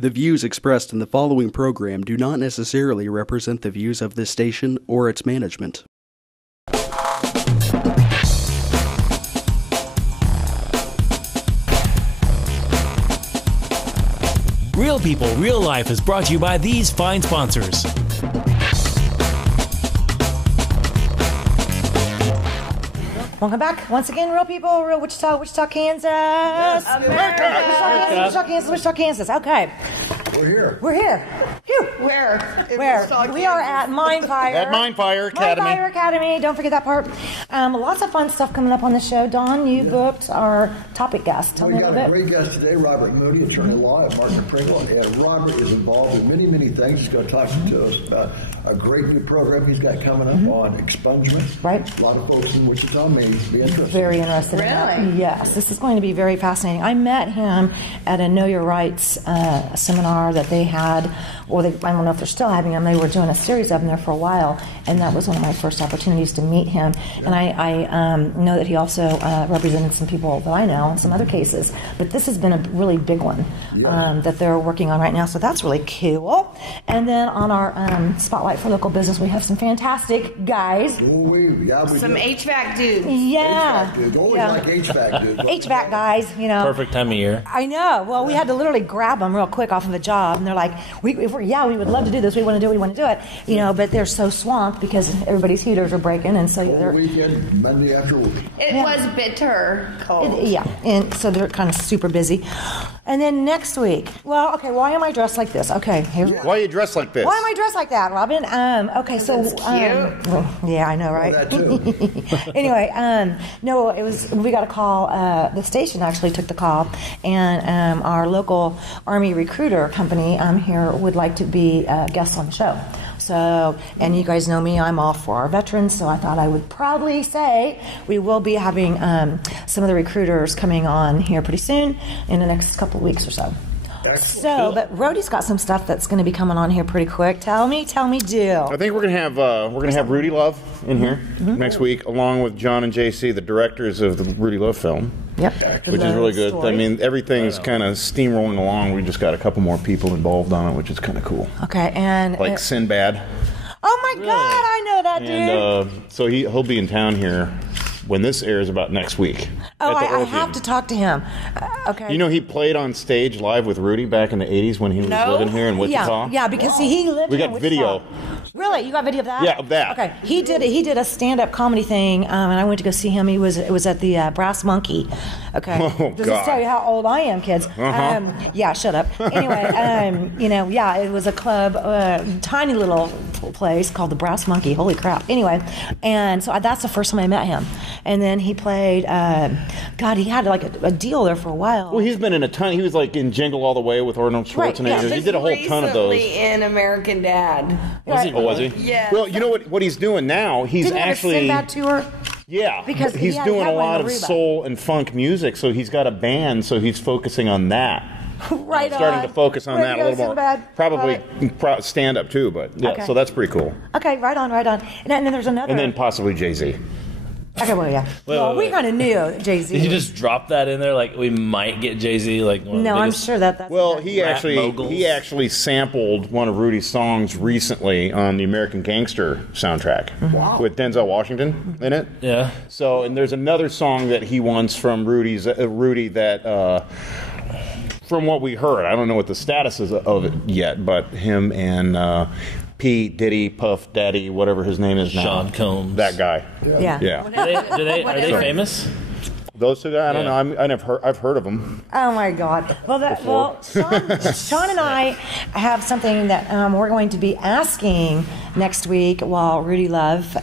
The views expressed in the following program do not necessarily represent the views of this station or its management. Real People, Real Life is brought to you by these fine sponsors. Welcome back. Once again, Real People, Real Wichita, Kansas. Wichita, Kansas. Okay. We're here. Phew. Where? We are at Mindfire. At Mindfire Academy. Mindfire Academy. Don't forget that part. Lots of fun stuff coming up on the show. Don, you booked our topic guest. Tell me a little bit. We got a great guest today, Robert Moody, attorney at law at Martin & Pringle. And Robert is involved in many, many things. He's going to talk to us about a great new program he's got coming up on expungements. Right. A lot of folks in Wichita may be interested. Very interested in that. Yes, this is going to be very fascinating. I met him at a Know Your Rights seminar that they had, or I don't know if they're still having them. They were doing a series of them there for a while, and that was one of my first opportunities to meet him. Yeah. And I know that he also represented some people that I know in some other cases, but this has been a really big one that they're working on right now, so that's really cool. And then on our Spotlight for Local Business, we have some fantastic guys. Some HVAC dudes. Yeah. HVAC dudes. Always like HVAC dudes. HVAC guys, you know. Perfect time of year. I know. Well, we had to literally grab them real quick off of a job, and they're like, we would love to do this. We want to do it. You know, but they're so swamped because everybody's heaters are breaking, and so they're weekend, Monday after week. It was bitter cold. And so they're kind of super busy. And then next week, well, okay, why am I dressed like this? Okay, why are you dressed like this? Why am I dressed like that, Robin? Okay, so cute. Yeah, I know, right? That too. Anyway, no, it was. We got a call. The station actually took the call, and our local Army recruiter company here would like to be guests on the show. So, and you guys know me, I'm all for our veterans, so I thought I would proudly say we will be having some of the recruiters coming on here pretty soon in the next couple of weeks or so. Excellent. So, but Rhodey's got some stuff that's going to be coming on here pretty quick. Tell me, do. I think we're gonna have Rudy Love in here next week, along with John and JC, the directors of the Rudy Love film. Yep. Which is really good. Story. I mean, everything's kind of steamrolling along. We just got a couple more people involved on it, which is kind of cool. Okay, and like Sinbad. Oh my God, I know that dude. And so he'll be in town here when this airs about next week. Oh, I have to talk to him. Okay. You know, he played on stage live with Rudy back in the 80s when he was living here in Wichita. Yeah, because see, he lived in Wichita. We got video. Really? You got video of that? Yeah, of that. Okay. He did a stand-up comedy thing, and I went to go see him. It was at the Brass Monkey. Okay. Oh, Does God. this tell you how old I am, kids? Yeah, shut up. Anyway, it was a club, tiny little place called the Brass Monkey. Holy crap. Anyway, and so that's the first time I met him. And then he played, he had like a deal there for a while. Well, he's been in a ton. He was like in Jingle All the Way with Arnold Schwarzenegger. Yeah. He did a whole ton of those. Recently in American Dad. Was he? Yeah. Well, you know what he's doing now? He's Didn't actually have a Sinbad tour. Yeah, because he's doing a lot of soul and funk music. So he's got a band. So he's focusing on that. Right. Starting to focus on that a little more. Sinbad. Probably stand up too, but yeah. Okay. So that's pretty cool. Okay, right on. And then there's another. And then possibly Jay-Z. Okay, well, yeah. We kind of knew Jay-Z. Did you just drop that in there? Like, we might get Jay-Z? Like, no, I'm sure that's... Well, he actually sampled one of Rudy's songs recently on the American Gangster soundtrack with Denzel Washington in it. Yeah. So, and there's another song that he wants from Rudy that... from what we heard, I don't know what the status is of it yet, but him and... P. Diddy, Puff Daddy, whatever his name is now. Sean Combs. That guy. Yeah. Are they famous? Those two guys, I don't know. I've heard of them. Oh my God! Well, Sean and I have something that we're going to be asking next week while Rudy Love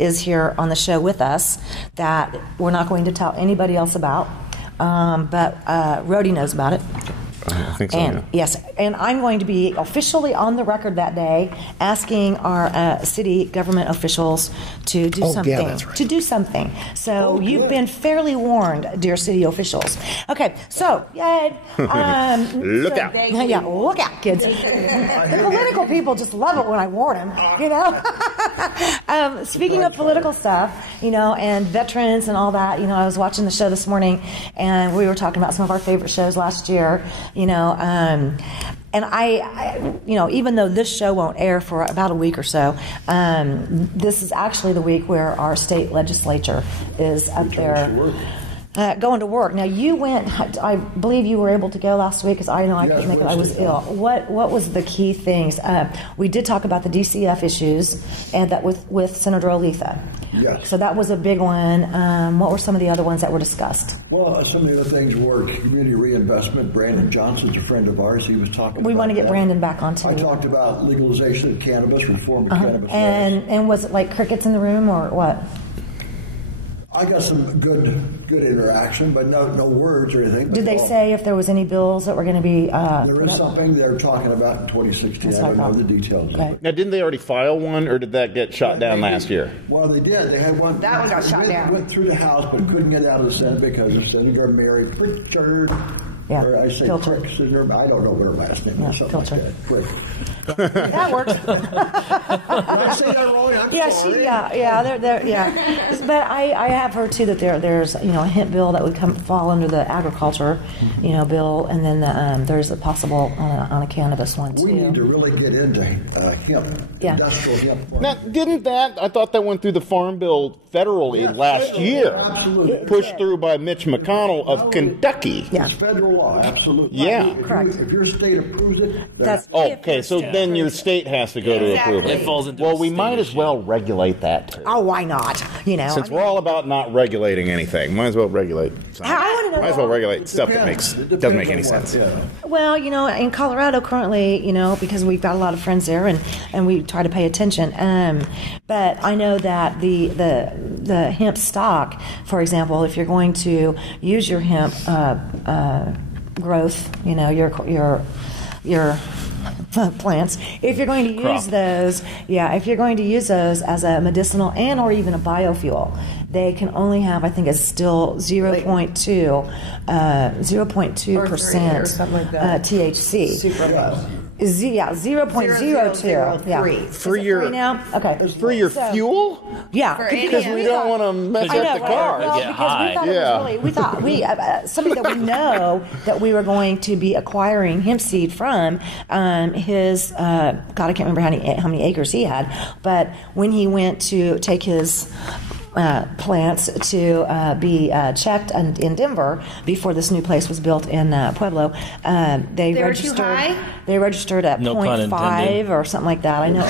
is here on the show with us. That we're not going to tell anybody else about, but Rhodey knows about it. I think so. And, yes, and I'm going to be officially on the record that day asking our city government officials to do something. Yeah, that's right. To do something. So you've been fairly warned, dear city officials. Okay, so yay! Look out! Yeah, look out, kids. The political people just love it when I warn them. You know. Speaking of political stuff, and veterans and all that. I was watching the show this morning, and we were talking about some of our favorite shows last year. And I, even though this show won't air for about a week or so, this is actually the week where our state legislature is up there going to work. Now, you went, I believe you were able to go last week because I know I couldn't make it. I was ill. What was the key things? We did talk about the DCF issues and that with Senator Oletha. Yes. So that was a big one. What were some of the other ones that were discussed? Well, some of the other things were community reinvestment. Brandon Johnson's a friend of ours. He was talking about We want to get that. Brandon back on, too. I talked about legalization of cannabis, reform of cannabis laws. And was it like crickets in the room or what? I got some good interaction, but no words or anything. Did they say if there was any bills that were going to be... there is something they're talking about in 2016. That's I don't what I know the thought. details. Okay. Of it. Now, didn't they already file one, or did that get shot down last year? Well, they did. They had one. That one got shot down. Went through the House, but couldn't get out of the Senate because of Senator Mary Pritchard. Yeah, Or I say Pilchard. Prick, Senator. I don't know what her last name is. Something Pilchard. like that. Prick. That works. Did I say that wrong? I'm sorry. Yeah. But I have heard too that there's a hemp bill that would fall under the agriculture, bill, and then there's a possible on a cannabis one too. We need to really get into hemp, Yeah. industrial hemp. Now, I thought that went through the Farm Bill federally last year. Absolutely. Pushed through by Mitch McConnell of Kentucky. Yeah. It's federal law, absolutely. Yeah. Correct. If your state approves it, That's Okay, so then your state has to go to approve Exactly. it. It falls into Well, a we state might as issue. well regulate that too. Oh, why not? Since we're all about not regulating anything, might as well regulate. I want to know. Might as well regulate stuff that It doesn't make any depends on what, sense. yeah. Well, in Colorado currently, because we've got a lot of friends there, and we try to pay attention. But I know that the hemp stock, for example, if you're going to use your hemp growth, your plants, if you're going to use those, if you're going to use those as a medicinal and or even a biofuel, they can only have, I think it's still 0.2% or something like that. THC. Super low. 0.02. Yeah. For Is it your free now? Okay. For your So- fuel? Yeah. For any Because of we it. don't want to mess I know, up the car. Well, Get because high. we thought Yeah. somebody that we know that we were going to be acquiring hemp seed from. His God, I can't remember how many acres he had, but when he went to take his plants to be checked in Denver before this new place was built in Pueblo, they They were registered. too high? They registered at No pun 0.5 intended. or something like that. I know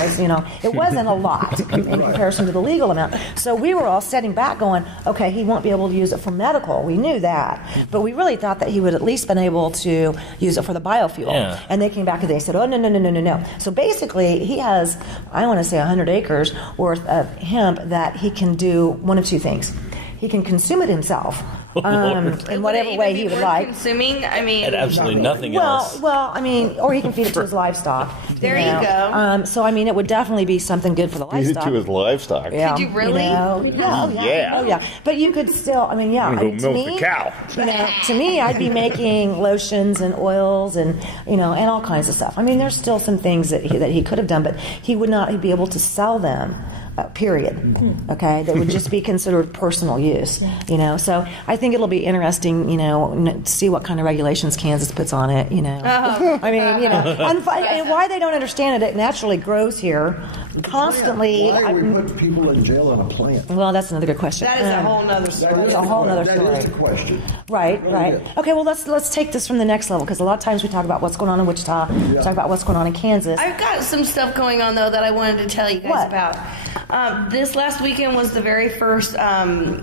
it wasn't a lot in comparison to the legal amount. So we were all sitting back going, okay, he won't be able to use it for medical. We knew that, but we really thought that he would at least been able to use it for the biofuel. Yeah. And they came back and they said, oh no. So basically, he has, I want to say 100 acres worth of hemp that he can do one of two things. He can consume it himself in whatever way he would like. Consuming, I mean, And absolutely nothing else. Well, I mean, or he can feed it to his livestock. There you go. So, I mean, it would definitely be something good for the Feed it livestock. to his livestock. Yeah, Could you really? Yeah. Oh, yeah. But you could still, I mean, yeah. I'm gonna to go milk me, the cow. To me, I'd be making lotions and oils and, and all kinds of stuff. I mean, there's still some things that he could have done, but he would not be able to sell them. Period. Okay, that would just be considered personal use. So I think it'll be interesting. To see what kind of regulations Kansas puts on it. I mean, and why they don't understand it. It naturally grows here constantly. Why we put people in jail on a plant? Well, that's another good question. that is a whole nother story. That's a whole other story. That is the question. Right. is. Okay, well, let's take this from the next level because a lot of times we talk about what's going on in Wichita, we talk about what's going on in Kansas. I've got some stuff going on, though, that I wanted to tell you guys What? about. This last weekend was the very first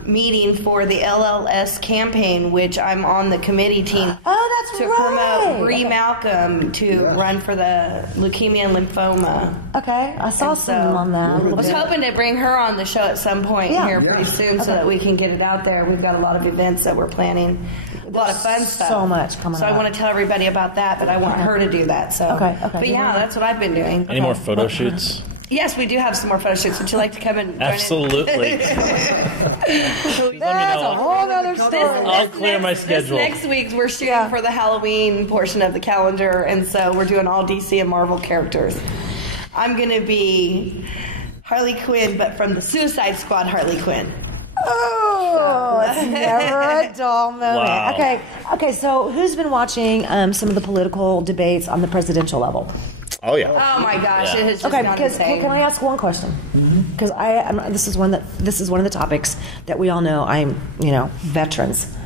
meeting for the LLS campaign, which I'm on the committee team Oh, that's to right. promote Bree Okay. Malcolm to run for the leukemia and lymphoma. Okay, I saw And some on that. a I little was bit. hoping to bring her on the show at some point Yeah. here pretty soon so Okay. that we can get it out there. We've got a lot of events that we're planning, a lot of fun stuff. so much coming So I up. want to tell everybody about that, but I want her to do that. So Okay. But yeah, that's what I've been doing. Any more photo shoots? Yes, we do have some more photo shoots. Would you like to come and join Absolutely. That's a whole other story. I'll clear my schedule. This next week, we're shooting Yeah. for the Halloween portion of the calendar, and so we're doing all DC and Marvel characters. I'm going to be Harley Quinn, but from the Suicide Squad Harley Quinn. Oh, it's never a dull moment. Wow. Okay. So, who's been watching some of the political debates on the presidential level? Oh yeah. Oh my gosh, it has just Okay, gone because insane. can I ask one question? Because this is one of the topics that we all know. Veterans.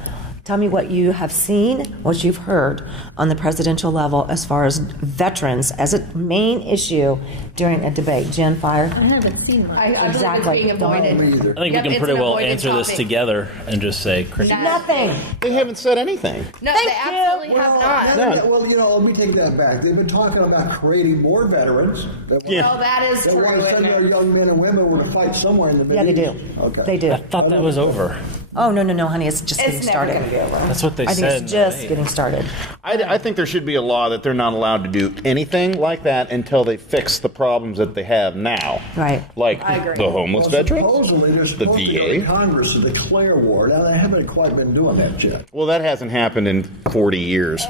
Tell me what you have seen, what you've heard on the presidential level as far as veterans as a main issue during a debate. Jen, fire. I haven't seen much. I Exactly. believe it's being avoided. Me either. I think Yep, we can it's pretty an well avoided answer this topic. together and just say Christian. Nothing. They haven't said anything. No, Thank they you. absolutely have not. No. Well, let me take that back. They've been talking about creating more veterans. Yeah. Oh, that is They true. want to send isn't their it? young men and women were to fight somewhere in the Middle Yeah, they East. do. Okay. They do. I thought that was over. Oh, no, honey. It's just getting It's never started. going to be over. That's what they I think said. it's just getting started. I think there should be a law that they're not allowed to do anything like that until they fix the problems that they have now. Right. Like I agree. the homeless Well, veterans, supposedly they're the supposed to go to VA. Congress to declare war. Now, they haven't quite been doing that yet. Well, that hasn't happened in 40 years.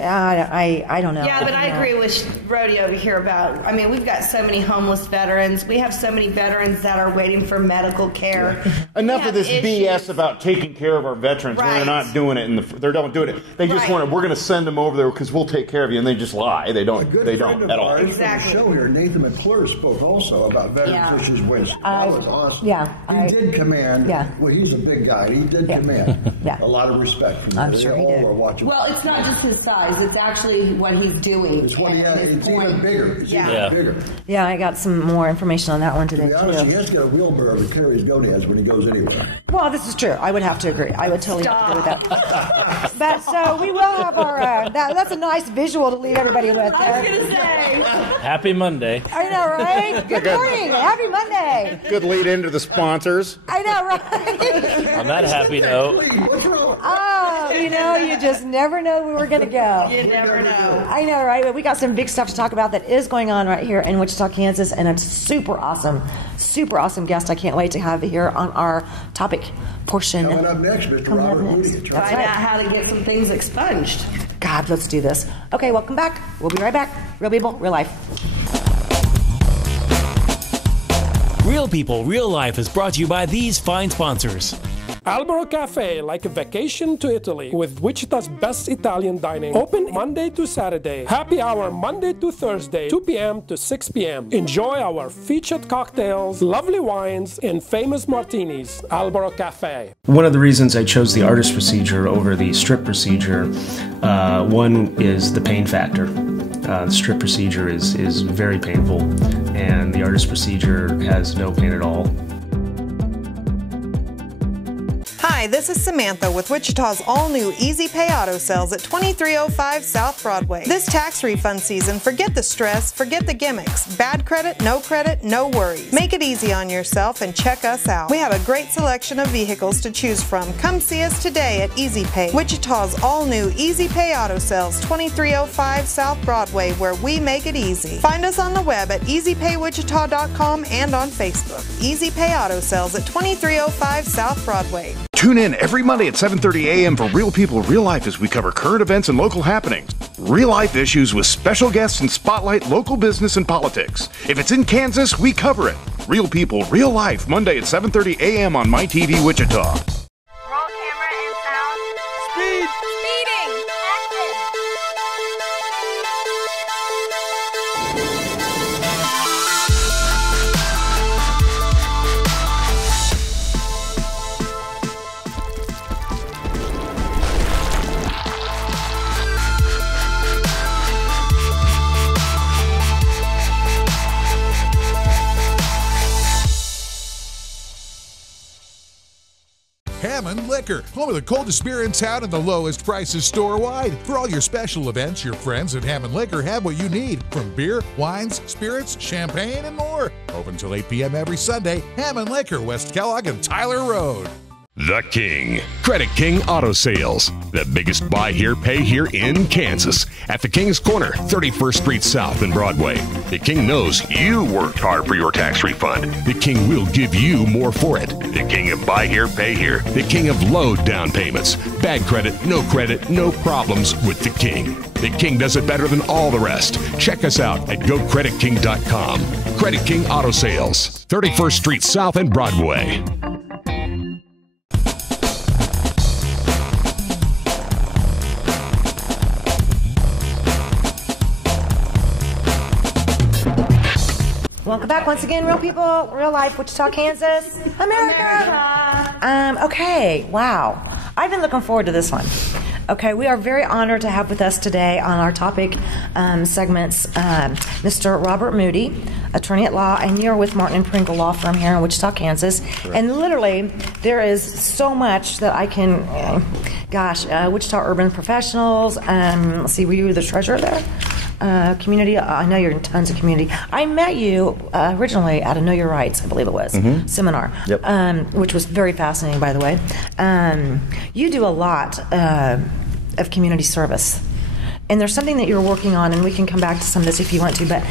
I don't know. Yeah, but I agree with Rodeo over here about, we've got so many homeless veterans. We have so many veterans that are waiting for medical care. Enough We of this have BS issues. about taking care of our veterans when Right. they're not doing it, and they don't do it. They just Right. want to. We're going to send them over there because we'll take care of you, and they just lie. They A don't. good They friend don't of at all. ours Exactly. on the show here, Nathan McClure, spoke also about veterans Yeah. issues when that was awesome. yeah, He did command. yeah. Well, he's a big guy. He did Yeah. command. Yeah. A lot of respect from I'm him. sure They he all did. were watching. Well, it's not just his size. It's actually what he's doing. It's what he and had. his It's point. even bigger. It's Yeah. even Yeah. bigger. Yeah, I got some more information on that one To today be honest, he too. has got a wheelbarrow to carry his gonads when he goes anywhere. Well, this is true. I would have to agree. I would totally have to agree with that. But so we will have our. That's a nice visual to leave everybody with. I was There. going to say. Happy Monday. I know, right? Good morning. Happy Monday. Good lead into the sponsors. I know, right? On that happy note, What's wrong? Oh, you just never know where we're going to go. You never know. I know, right? But we got some big stuff to talk about that is going on right here in Wichita, Kansas, and a super awesome guest I can't wait to have here on our topic portion. Coming up next, Mr. Coming up Robert next. Moody. That's Find right. out how to get some things expunged. God, let's do this. Okay, welcome back. We'll be right back. Real people, real life. Real People, Real Life is brought to you by these fine sponsors. Albero Cafe, like a vacation to Italy, with Wichita's best Italian dining. Open Monday to Saturday. Happy hour Monday to Thursday, 2 p.m. to 6 p.m. Enjoy our featured cocktails, lovely wines, and famous martinis. Albero Cafe. One of the reasons I chose the artist procedure over the strip procedure, one is the pain factor. The strip procedure is very painful, and the artist procedure has no pain at all. Hi, this is Samantha with Wichita's all-new Easy Pay Auto Sales at 2305 South Broadway. This tax refund season, forget the stress, forget the gimmicks. Bad credit, no worries. Make it easy on yourself and check us out. We have a great selection of vehicles to choose from. Come see us today at Easy Pay, Wichita's all-new Easy Pay Auto Sales, 2305 South Broadway, where we make it easy. Find us on the web at easypaywichita.com and on Facebook. Easy Pay Auto Sales at 2305 South Broadway. Tune in every Monday at 7:30 a.m. for Real People, Real Life as we cover current events and local happenings. Real life issues with special guests and spotlight local business and politics. If it's in Kansas, we cover it. Real People, Real Life, Monday at 7:30 a.m. on MyTV Wichita. Roll camera and sound. Speed. Speeding. Action. Hammond Liquor, home of the coldest beer in town and the lowest prices store-wide. For all your special events, your friends at Hammond Liquor have what you need, from beer, wines, spirits, champagne, and more. Open till 8 p.m. every Sunday. Hammond Liquor, West Kellogg and Tyler Road. The King. Credit King Auto Sales. The biggest buy here, pay here in Kansas. At the King's Corner, 31st Street South and Broadway. The King knows you worked hard for your tax refund. The King will give you more for it. The King of buy here, pay here. The King of low down payments. Bad credit, no problems with the King. The King does it better than all the rest. Check us out at GoCreditKing.com. Credit King Auto Sales, 31st Street South and Broadway. Welcome back once again, real people, real life, Wichita, Kansas, America. Okay, wow. I've been looking forward to this one. Okay, we are very honored to have with us today on our topic segments Mr. Robert Moody, attorney at law, and you're with Martin & Pringle Law Firm here in Wichita, Kansas. Correct. And literally, there is so much that I can, Wichita Urban Professionals, let's see, were you the treasurer there? Community, I know you're in tons of community. I met you originally at a Know Your Rights, I believe it was, seminar, which was very fascinating, by the way. You do a lot of community service. And there's something that you're working on, and we can come back to some of this if you want to, but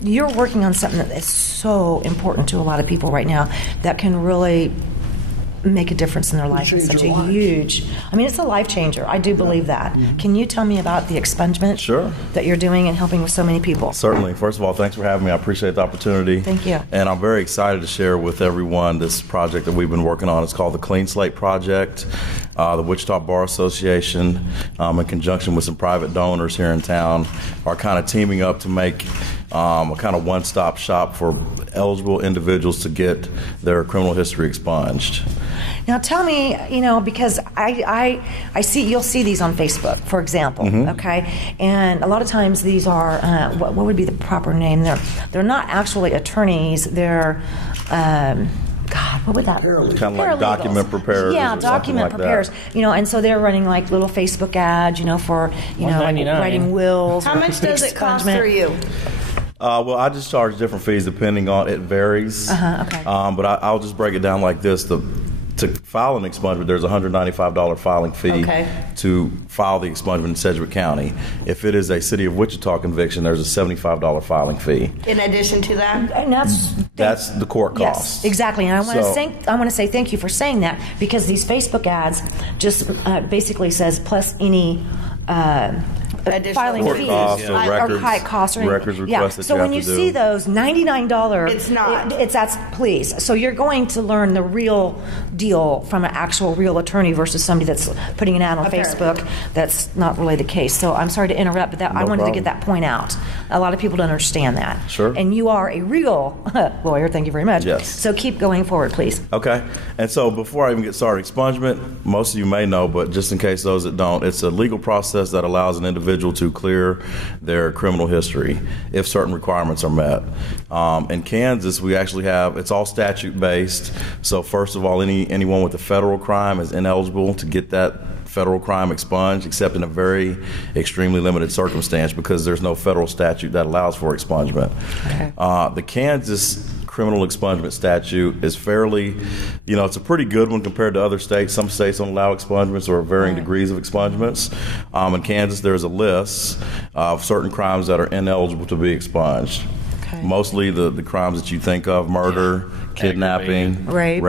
you're working on something that is so important to a lot of people right now that can really make a difference in their life. It's such a huge, it's a life changer. I do believe that. Can you tell me about the expungement that you're doing and helping with so many people? Certainly. First of all, thanks for having me. I appreciate the opportunity. Thank you. And I'm very excited to share with everyone this project that we've been working on. It's called the Clean Slate Project. The Wichita Bar Association, in conjunction with some private donors here in town, are kind of teaming up to make a kind of one-stop shop for eligible individuals to get their criminal history expunged. Now tell me, because I see, you'll see these on Facebook, for example, okay? And a lot of times these are, what would be the proper name? They're not actually attorneys, they're, what would that be? Kind of like document preparers. Yeah, document preparers. That. And so they're running like little Facebook ads, for, like writing wills. How much does it cost for you? Well, I just charge different fees depending on, it varies. Okay. But I'll just break it down like this. To file an expungement, there's a $195 filing fee to file the expungement in Sedgwick County. If it is a City of Wichita conviction, there's a $75 filing fee. In addition to that? And that's the court cost. Yes, exactly. And I want to say thank you for saying that, because these Facebook ads just basically says plus any filing fees or high costs or records requests. So when you see those $99, it's not. That's please. So you're going to learn the real deal from an actual real attorney versus somebody that's putting an ad on Facebook. That's not really the case. So I'm sorry to interrupt, but I wanted to get that point out. A lot of people don't understand that. Sure. And you are a real lawyer. Thank you very much. Yes. So keep going forward, please. Okay. And so before I even get started, expungement, most of you may know, but just in case those that don't, it's a legal process that allows an individual to clear their criminal history if certain requirements are met. In Kansas, we actually have, it's all statute based. So first of all, anyone with a federal crime is ineligible to get that federal crime expunged, except in a very extremely limited circumstance, because there's no federal statute that allows for expungement. Okay. The Kansas criminal expungement statute is fairly, it's a pretty good one compared to other states. Some states don't allow expungements or varying degrees of expungements. In Kansas, there's a list of certain crimes that are ineligible to be expunged. Okay. Mostly the crimes that you think of: murder, kidnapping, rape.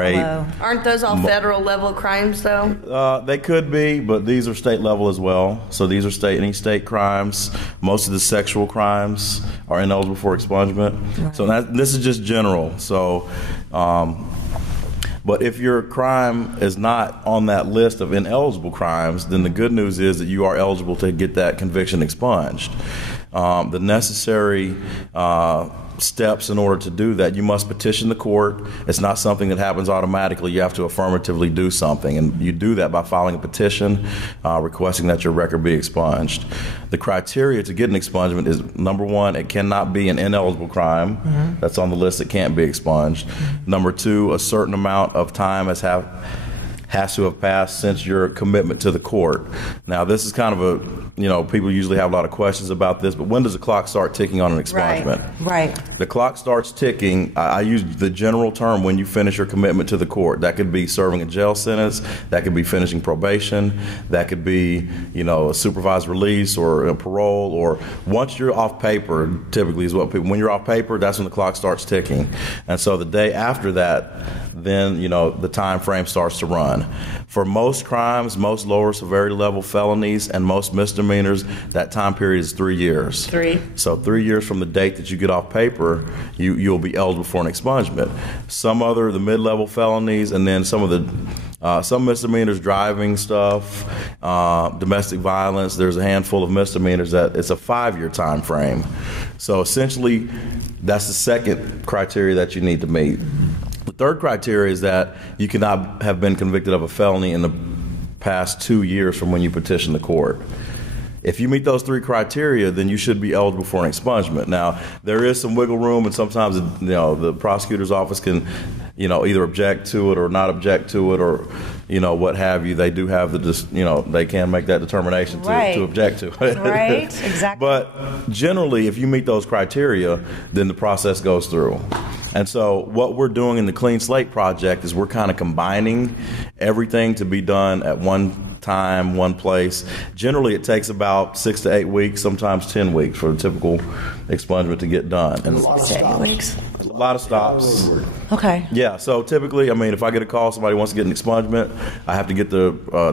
Aren't those all federal level crimes, though? They could be, but these are state level as well. So these are any state crimes. Most of the sexual crimes are ineligible for expungement. Right. So this is just general. So, but if your crime is not on that list of ineligible crimes, then the good news is that you are eligible to get that conviction expunged. The necessary steps in order to do that: you must petition the court. It's not something that happens automatically. You have to affirmatively do something, and you do that by filing a petition requesting that your record be expunged. The criteria to get an expungement is, number one, it cannot be an ineligible crime. That's on the list that can't be expunged. Number two, a certain amount of time has to have passed since your commitment to the court. Now, this is kind of people usually have a lot of questions about this, but when does the clock start ticking on an expungement? Right. The clock starts ticking, I use the general term, when you finish your commitment to the court. That could be serving a jail sentence, that could be finishing probation, that could be, a supervised release or a parole, or once you're off paper, typically is what people, when you're off paper, that's when the clock starts ticking. And so the day after that, then, the time frame starts to run. For most crimes, most lower severity level felonies, and most misdemeanors, that time period is 3 years. 3. So 3 years from the date that you get off paper, you'll be eligible for an expungement. The mid-level felonies, and then some of the Some misdemeanors, driving stuff, domestic violence. There's a handful of misdemeanors that it's a 5-year time frame. So essentially, that's the second criteria that you need to meet. The third criteria is that you cannot have been convicted of a felony in the past 2 years from when you petitioned the court. If you meet those 3 criteria, then you should be eligible for an expungement. Now, there is some wiggle room, and sometimes the prosecutor's office can, either object to it or not object to it, or what have you. They do have they can make that determination to object to it. Right, exactly. But generally, if you meet those criteria, then the process goes through. And so what we're doing in the Clean Slate Project is we're kind of combining everything to be done at one time, one place. Generally, it takes about 6 to 8 weeks, sometimes 10 weeks for a typical expungement to get done. And 6 to 8 weeks. A lot of stops. Okay. Yeah, so typically, if I get a call, somebody wants to get an expungement, I have to get the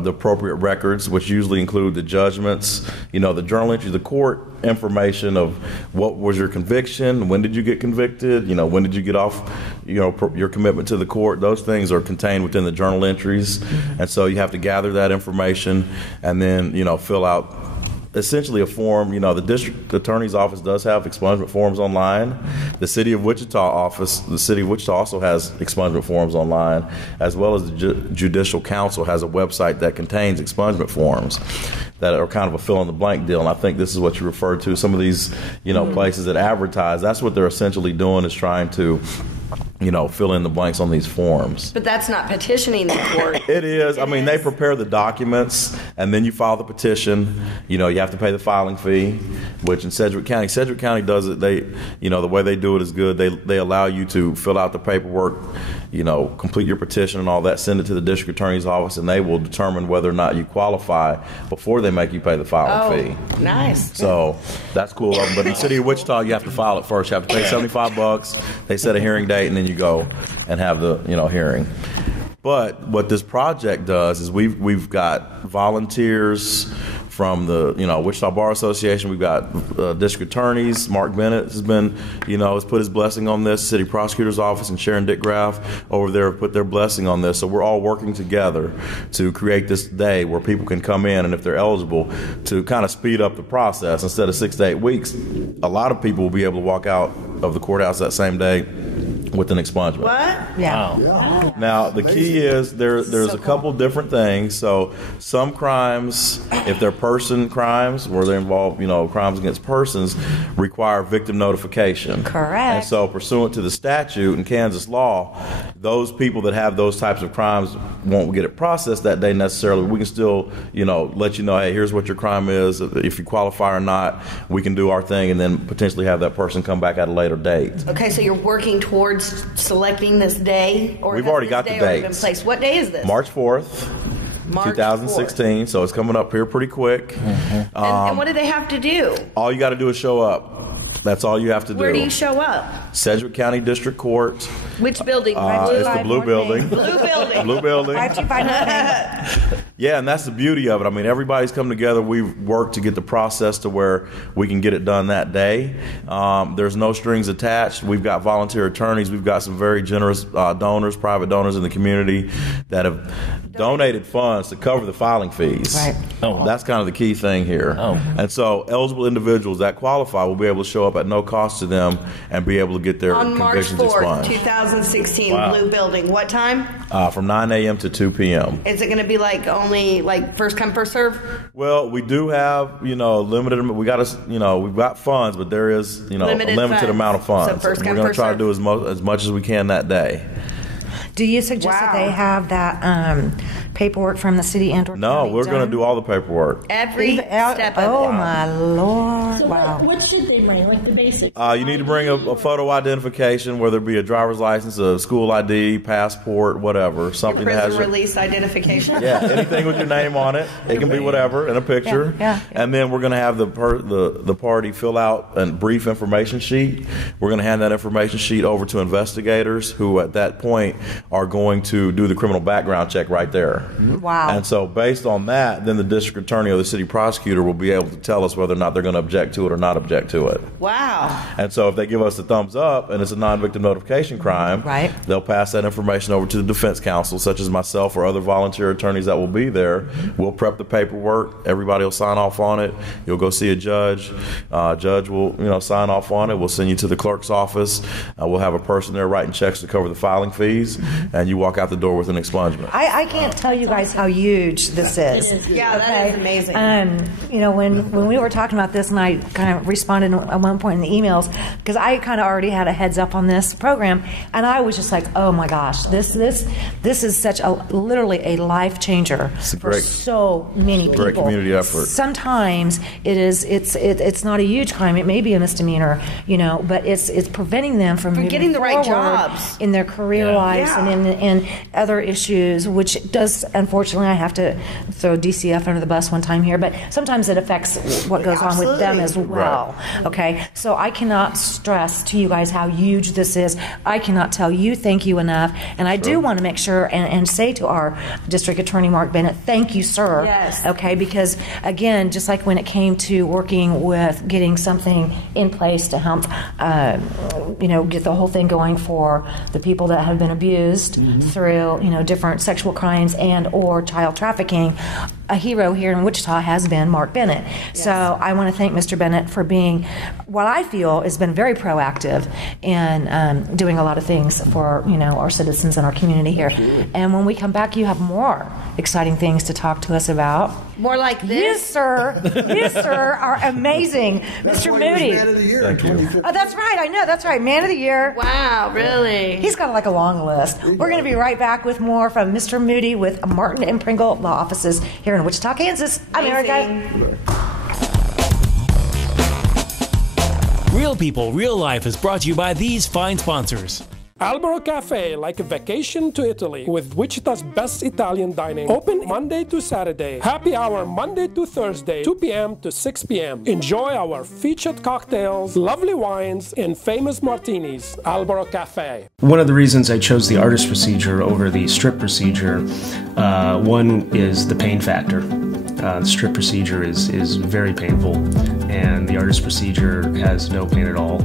appropriate records, which usually include the judgments, the journal entries, the court information of what was your conviction, when did you get convicted, when did you get off, your commitment to the court. Those things are contained within the journal entries, and so you have to gather that information and then, fill out essentially a form. The district attorney's office does have expungement forms online. The city of Wichita also has expungement forms online, as well as the judicial council has a website that contains expungement forms that are kind of a fill-in-the-blank deal. And I think this is what you referred to. Some of these, places that advertise, that's what they're essentially doing, is trying to fill in the blanks on these forms. But that's not petitioning the court. It is. They prepare the documents, and then you file the petition. You have to pay the filing fee, which in Sedgwick County does it. They, the way they do it is good. They allow you to fill out the paperwork, complete your petition and all that, send it to the district attorney's office, and they will determine whether or not you qualify before they make you pay the filing fee. Nice. So that's cool. But in the city of Wichita, you have to file it first. You have to pay $75. They set a hearing date, and then you go and have the hearing. But what this project does is we've got volunteers from the Wichita Bar Association. We've got district attorneys. Mark Bennett has been has put his blessing on this. City prosecutor's office and Sharon Dickgraff over there have put their blessing on this. So we're all working together to create this day where people can come in, and if they're eligible, to kind of speed up the process. Instead of 6 to 8 weeks, a lot of people will be able to walk out of the courthouse that same day with an expungement. What? Yeah. Now, the key is there's a couple different things. So some crimes, if they're person crimes, where they involve, crimes against persons, require victim notification. Correct. And so pursuant to the statute in Kansas law, those people that have those types of crimes won't get it processed that day necessarily. We can still, let you know, hey, here's what your crime is. If you qualify or not, we can do our thing and then potentially have that person come back at a later date. Okay, so you're working towards selecting this day? Or we've already got the dates. What day is this? March 4th. 2016, so it's coming up here pretty quick. And what do they have to do? All you got to do is show up. That's all you have to do. Where do you show up? Sedgwick County District Court. Which building? It's the blue building. Blue building. Blue building. 5259. Yeah, and that's the beauty of it. Everybody's come together. We've worked to get the process to where we can get it done that day. There's no strings attached. We've got volunteer attorneys. We've got some very generous donors, private donors in the community that have donated funds to cover the filing fees. Right. That's kind of the key thing here. And so eligible individuals that qualify will be able to show up at no cost to them and be able to get their on convictions March 4th, expunged. 2016, Blue Building. What time? From 9 a.m. to 2 p.m. Is it going to be only first come first serve? Well, we do have limited. We've got funds, but there is a limited amount of funds. So first come, we're going to first try serve. to do as much as we can that day. Do you suggest that they have that paperwork from the city and or No, county we're going done? to do all the paperwork. Every step of it. Oh, my Lord. So wow. what should they bring? Like the basics? You need to bring a photo identification, whether it be a driver's license, a school ID, passport, whatever. Something that has Prison release identification. Yeah, anything with your name on it. It can be whatever, and a picture. Yeah. And then we're going to have the party fill out a brief information sheet. We're going to hand that information sheet over to investigators who at that point are going to do the criminal background check right there. Wow. And so based on that, then the district attorney or the city prosecutor will be able to tell us whether or not they're going to object to it or not object to it. Wow. And so if they give us the thumbs up and it's a non-victim notification crime, right, they'll pass that information over to the defense counsel, such as myself or other volunteer attorneys that will be there. We'll prep the paperwork. Everybody will sign off on it. You'll go see a judge. Judge will sign off on it. We'll send you to the clerk's office. We'll have a person there writing checks to cover the filing fees, and you walk out the door with an expungement. I can't tell you guys how huge this is. Yeah, that is amazing. When we were talking about this, and I kind of responded at one point in the emails, because I kind of already had a heads up on this program, and I was just like, oh my gosh, this is such literally a life changer for so many people. Great community effort. Sometimes it's not a huge crime. It may be a misdemeanor, but it's preventing them from moving getting the right forward jobs in their career lives and in other issues, which does, unfortunately, I have to throw DCF under the bus one time here, but sometimes it affects what goes on with them as well. Right. Okay, so I cannot stress to you guys how huge this is. I cannot tell you thank you enough, and I do want to make sure and say to our District Attorney Mark Bennett, thank you, sir. Yes. Okay, because again, just like when it came to working with getting something in place to help, get the whole thing going for the people that have been abused through, different sexual crimes and or child trafficking. A hero here in Wichita has been Mark Bennett. Yes. So I want to thank Mr. Bennett for being what I feel has been very proactive in doing a lot of things for our citizens and our community here. And when we come back, you have more exciting things to talk to us about. More like this? Yes, sir. Yes, sir. Are amazing. That's Mr. why he was Moody. Man of the Year in Thank you. 2015. Oh, that's right. I know. That's right. Man of the Year. Wow, really? He's got like a long list. We're going to be right back with more from Mr. Moody with Martin and Pringle Law Offices here in Wichita, Kansas, America. Real People, Real Life is brought to you by these fine sponsors. Albero Cafe, like a vacation to Italy, with Wichita's best Italian dining. Open Monday to Saturday. Happy hour Monday to Thursday, 2 p.m. to 6 p.m. Enjoy our featured cocktails, lovely wines, and famous martinis. Albero Cafe. One of the reasons I chose the artist procedure over the strip procedure, one is the pain factor. The strip procedure is very painful, and the artist procedure has no pain at all.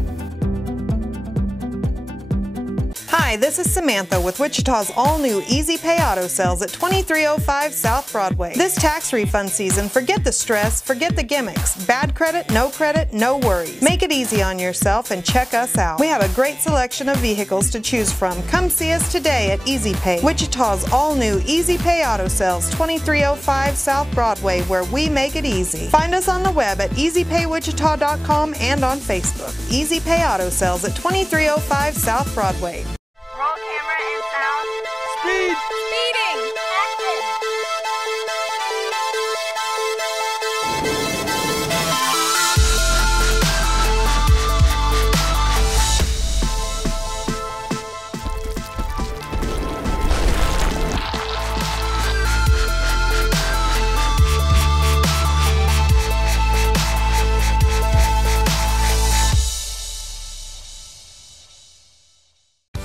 Hi, this is Samantha with Wichita's all-new Easy Pay Auto Sales at 2305 South Broadway. This tax refund season, forget the stress, forget the gimmicks. Bad credit, no worries. Make it easy on yourself and check us out. We have a great selection of vehicles to choose from. Come see us today at Easy Pay, Wichita's all-new Easy Pay Auto Sales, 2305 South Broadway, where we make it easy. Find us on the web at easypaywichita.com and on Facebook. Easy Pay Auto Sales at 2305 South Broadway. Roll camera and sound. Speed. Speeding. Action.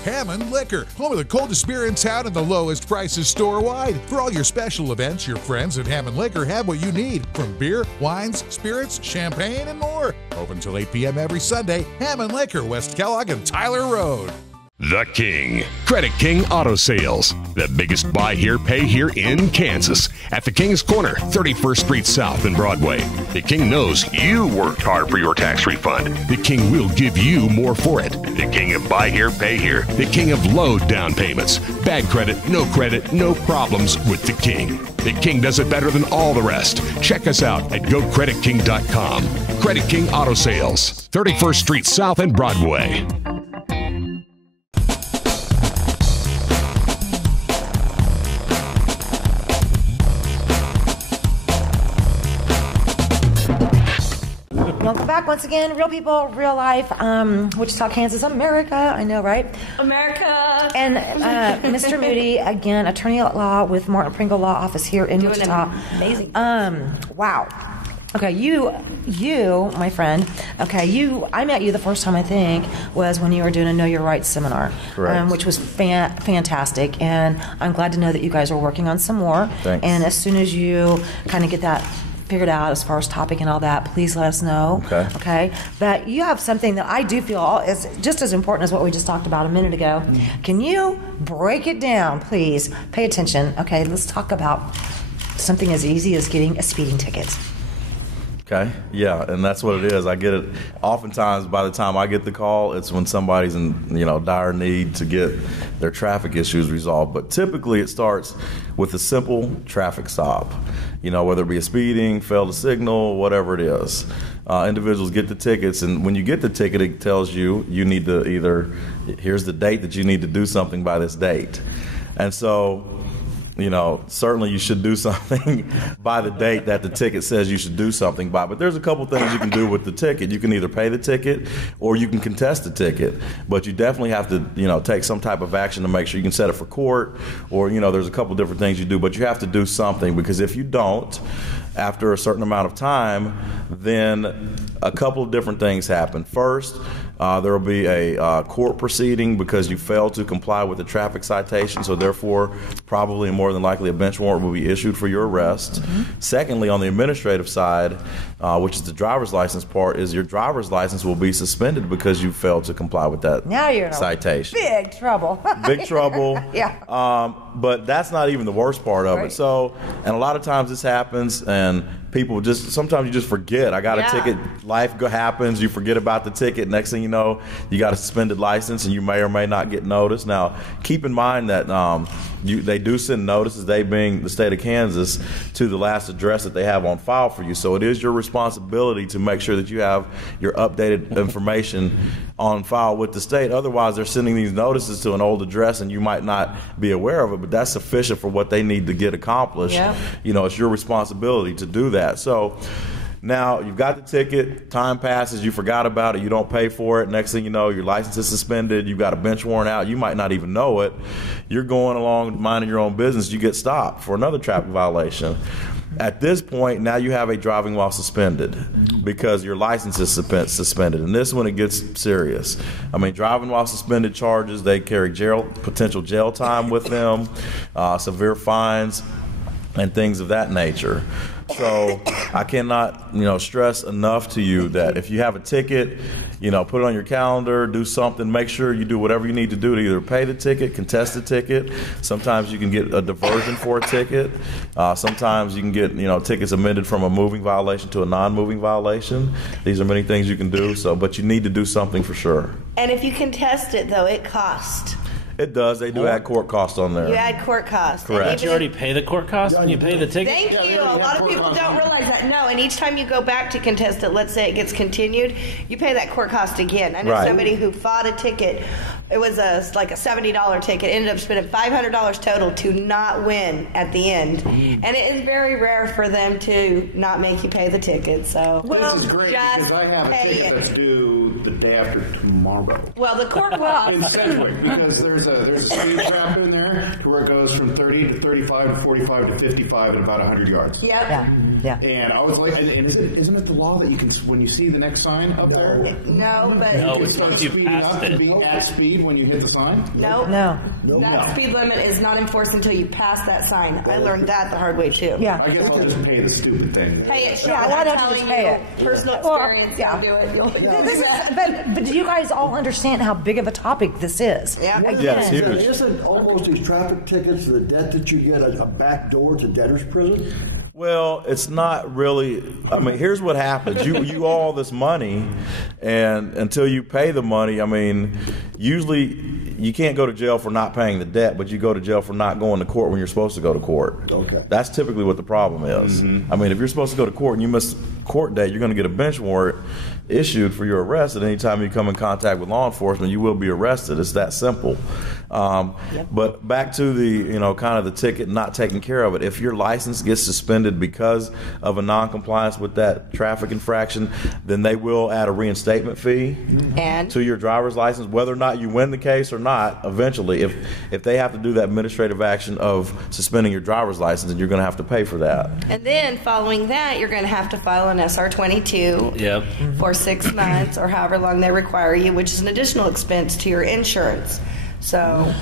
Hammond Liquor, home of the coldest beer in town and the lowest prices store-wide. For all your special events, your friends at Hammond Liquor have what you need, from beer, wines, spirits, champagne, and more. Open till 8 p.m. every Sunday. Hammond Liquor, West Kellogg and Tyler Road. The King. Credit King Auto Sales. The biggest buy here, pay here in Kansas. At the King's Corner, 31st Street South and Broadway. The King knows you worked hard for your tax refund. The King will give you more for it. The King of buy here, pay here. The King of low down payments. Bad credit, no problems with the King. The King does it better than all the rest. Check us out at gocreditking.com. Credit King Auto Sales, 31st Street South and Broadway. Welcome back once again, Real People, Real Life, Wichita, Kansas, America. I know, right? America. And Mr. Moody, again, attorney at law with Martin Pringle Law Office here in Wichita. Amazing. Wow. Okay, you, my friend. Okay, I met you the first time I think was when you were doing a Know Your Rights seminar, Correct. which was fantastic. And I'm glad to know that you guys are working on some more. Thanks. And as soon as you kind of get that figured out as far as topic and all that, please let us know. Okay. Okay. But you have something that I do feel is just as important as what we just talked about a minute ago. Can you break it down, please? Pay attention. Okay, let's talk about something as easy as getting a speeding ticket. Okay, yeah, and that's what it is. I get it. Oftentimes, by the time I get the call, it's when somebody's in dire need to get their traffic issues resolved. But typically, it starts with a simple traffic stop. Whether it be a speeding, fail to signal, whatever it is. Individuals get the tickets, and when you get the ticket, it tells you need to here's the date that you need to do something by this date, and so. Certainly you should do something by the date that the ticket says you should do something by. But there's a couple things you can do with the ticket. You can either pay the ticket or you can contest the ticket. But you definitely have to, take some type of action to make sure you can set it for court or, there's a couple different things you do. But you have to do something because if you don't, after a certain amount of time, then a couple of different things happen. First, there will be a court proceeding because you failed to comply with the traffic citation, so therefore probably and more than likely a bench warrant will be issued for your arrest. Secondly, on the administrative side, which is the driver's license part, is your driver's license will be suspended because you failed to comply with that now you're in citation. Big trouble. Big trouble. Yeah. But that's not even the worst part of it. So, and a lot of times this happens and people sometimes you just forget. I got a ticket, life happens, you forget about the ticket. Next thing you know, you got a suspended license and you may or may not get noticed. Now, keep in mind that they do send notices, they being the state of Kansas, to the last address that they have on file for you. So it is your responsibility to make sure that you have your updated information on file with the state. Otherwise, they're sending these notices to an old address and you might not be aware of it, but that's sufficient for what they need to get accomplished. Yeah. It's your responsibility to do that. So now you've got the ticket, time passes, you forgot about it, you don't pay for it. Next thing you know, your license is suspended, you've got a bench warrant out, you might not even know it. You're going along minding your own business, you get stopped for another traffic violation. At this point, now you have a driving while suspended because your license is suspended. And this is when it gets serious. Driving while suspended charges, they carry potential jail time with them, severe fines, and things of that nature. So I cannot, stress enough to you that if you have a ticket, put it on your calendar, do something, make sure you do whatever you need to do to either pay the ticket, contest the ticket. Sometimes you can get a diversion for a ticket. Sometimes you can get, tickets amended from a moving violation to a non-moving violation. These are many things you can do, but you need to do something for sure. And if you contest it, though, it costs. It does. They do add court costs on there. You add court costs. Correct. Did you already pay the court costs when you pay the ticket? Thank you. A lot of people don't realize that. No, and each time you go back to contest it, let's say it gets continued, you pay that court cost again. I know somebody who fought a ticket. It was like a $70 ticket. Ended up spending $500 total to not win at the end. And it is very rare for them to not make you pay the ticket. So this is great because I have a ticket that's due the day after tomorrow. Well, the court cost in Sedgwick because there's a speed trap in there to where it goes from 30 to 35 to 45 to 55 in about 100 yards. Yep. Yeah. And I was like, and isn't it the law that you can, when you see the next sign up there? No, but you can start speeding up to be at speed when you hit the sign? No. That speed limit is not enforced until you pass that sign. I learned that the hard way too. Yeah. I guess I'll just pay the stupid thing. Pay it, Sean. Yeah, why don't you just pay it? Personal experience, yeah. do it. You'll But do you guys all understand how big of a topic this is? Yeah. Yes, huge. Isn't almost these traffic tickets, the debt that you get, a back door to debtor's prison? Well, it's not really. Here's what happens. You owe all this money, and until you pay the money, usually you can't go to jail for not paying the debt, but you go to jail for not going to court when you're supposed to go to court. Okay. That's typically what the problem is. Mm-hmm. If you're supposed to go to court and you miss court date, you're going to get a bench warrant. issued for your arrest, and anytime you come in contact with law enforcement, you will be arrested. It's that simple. But back to the, kind of the ticket not taking care of it. If your license gets suspended because of a non-compliance with that traffic infraction, then they will add a reinstatement fee to your driver's license, whether or not you win the case or not. Eventually, if they have to do that administrative action of suspending your driver's license, then you're going to have to pay for that. And then following that, you're going to have to file an SR-22 for 6 months or however long they require you, which is an additional expense to your insurance. So,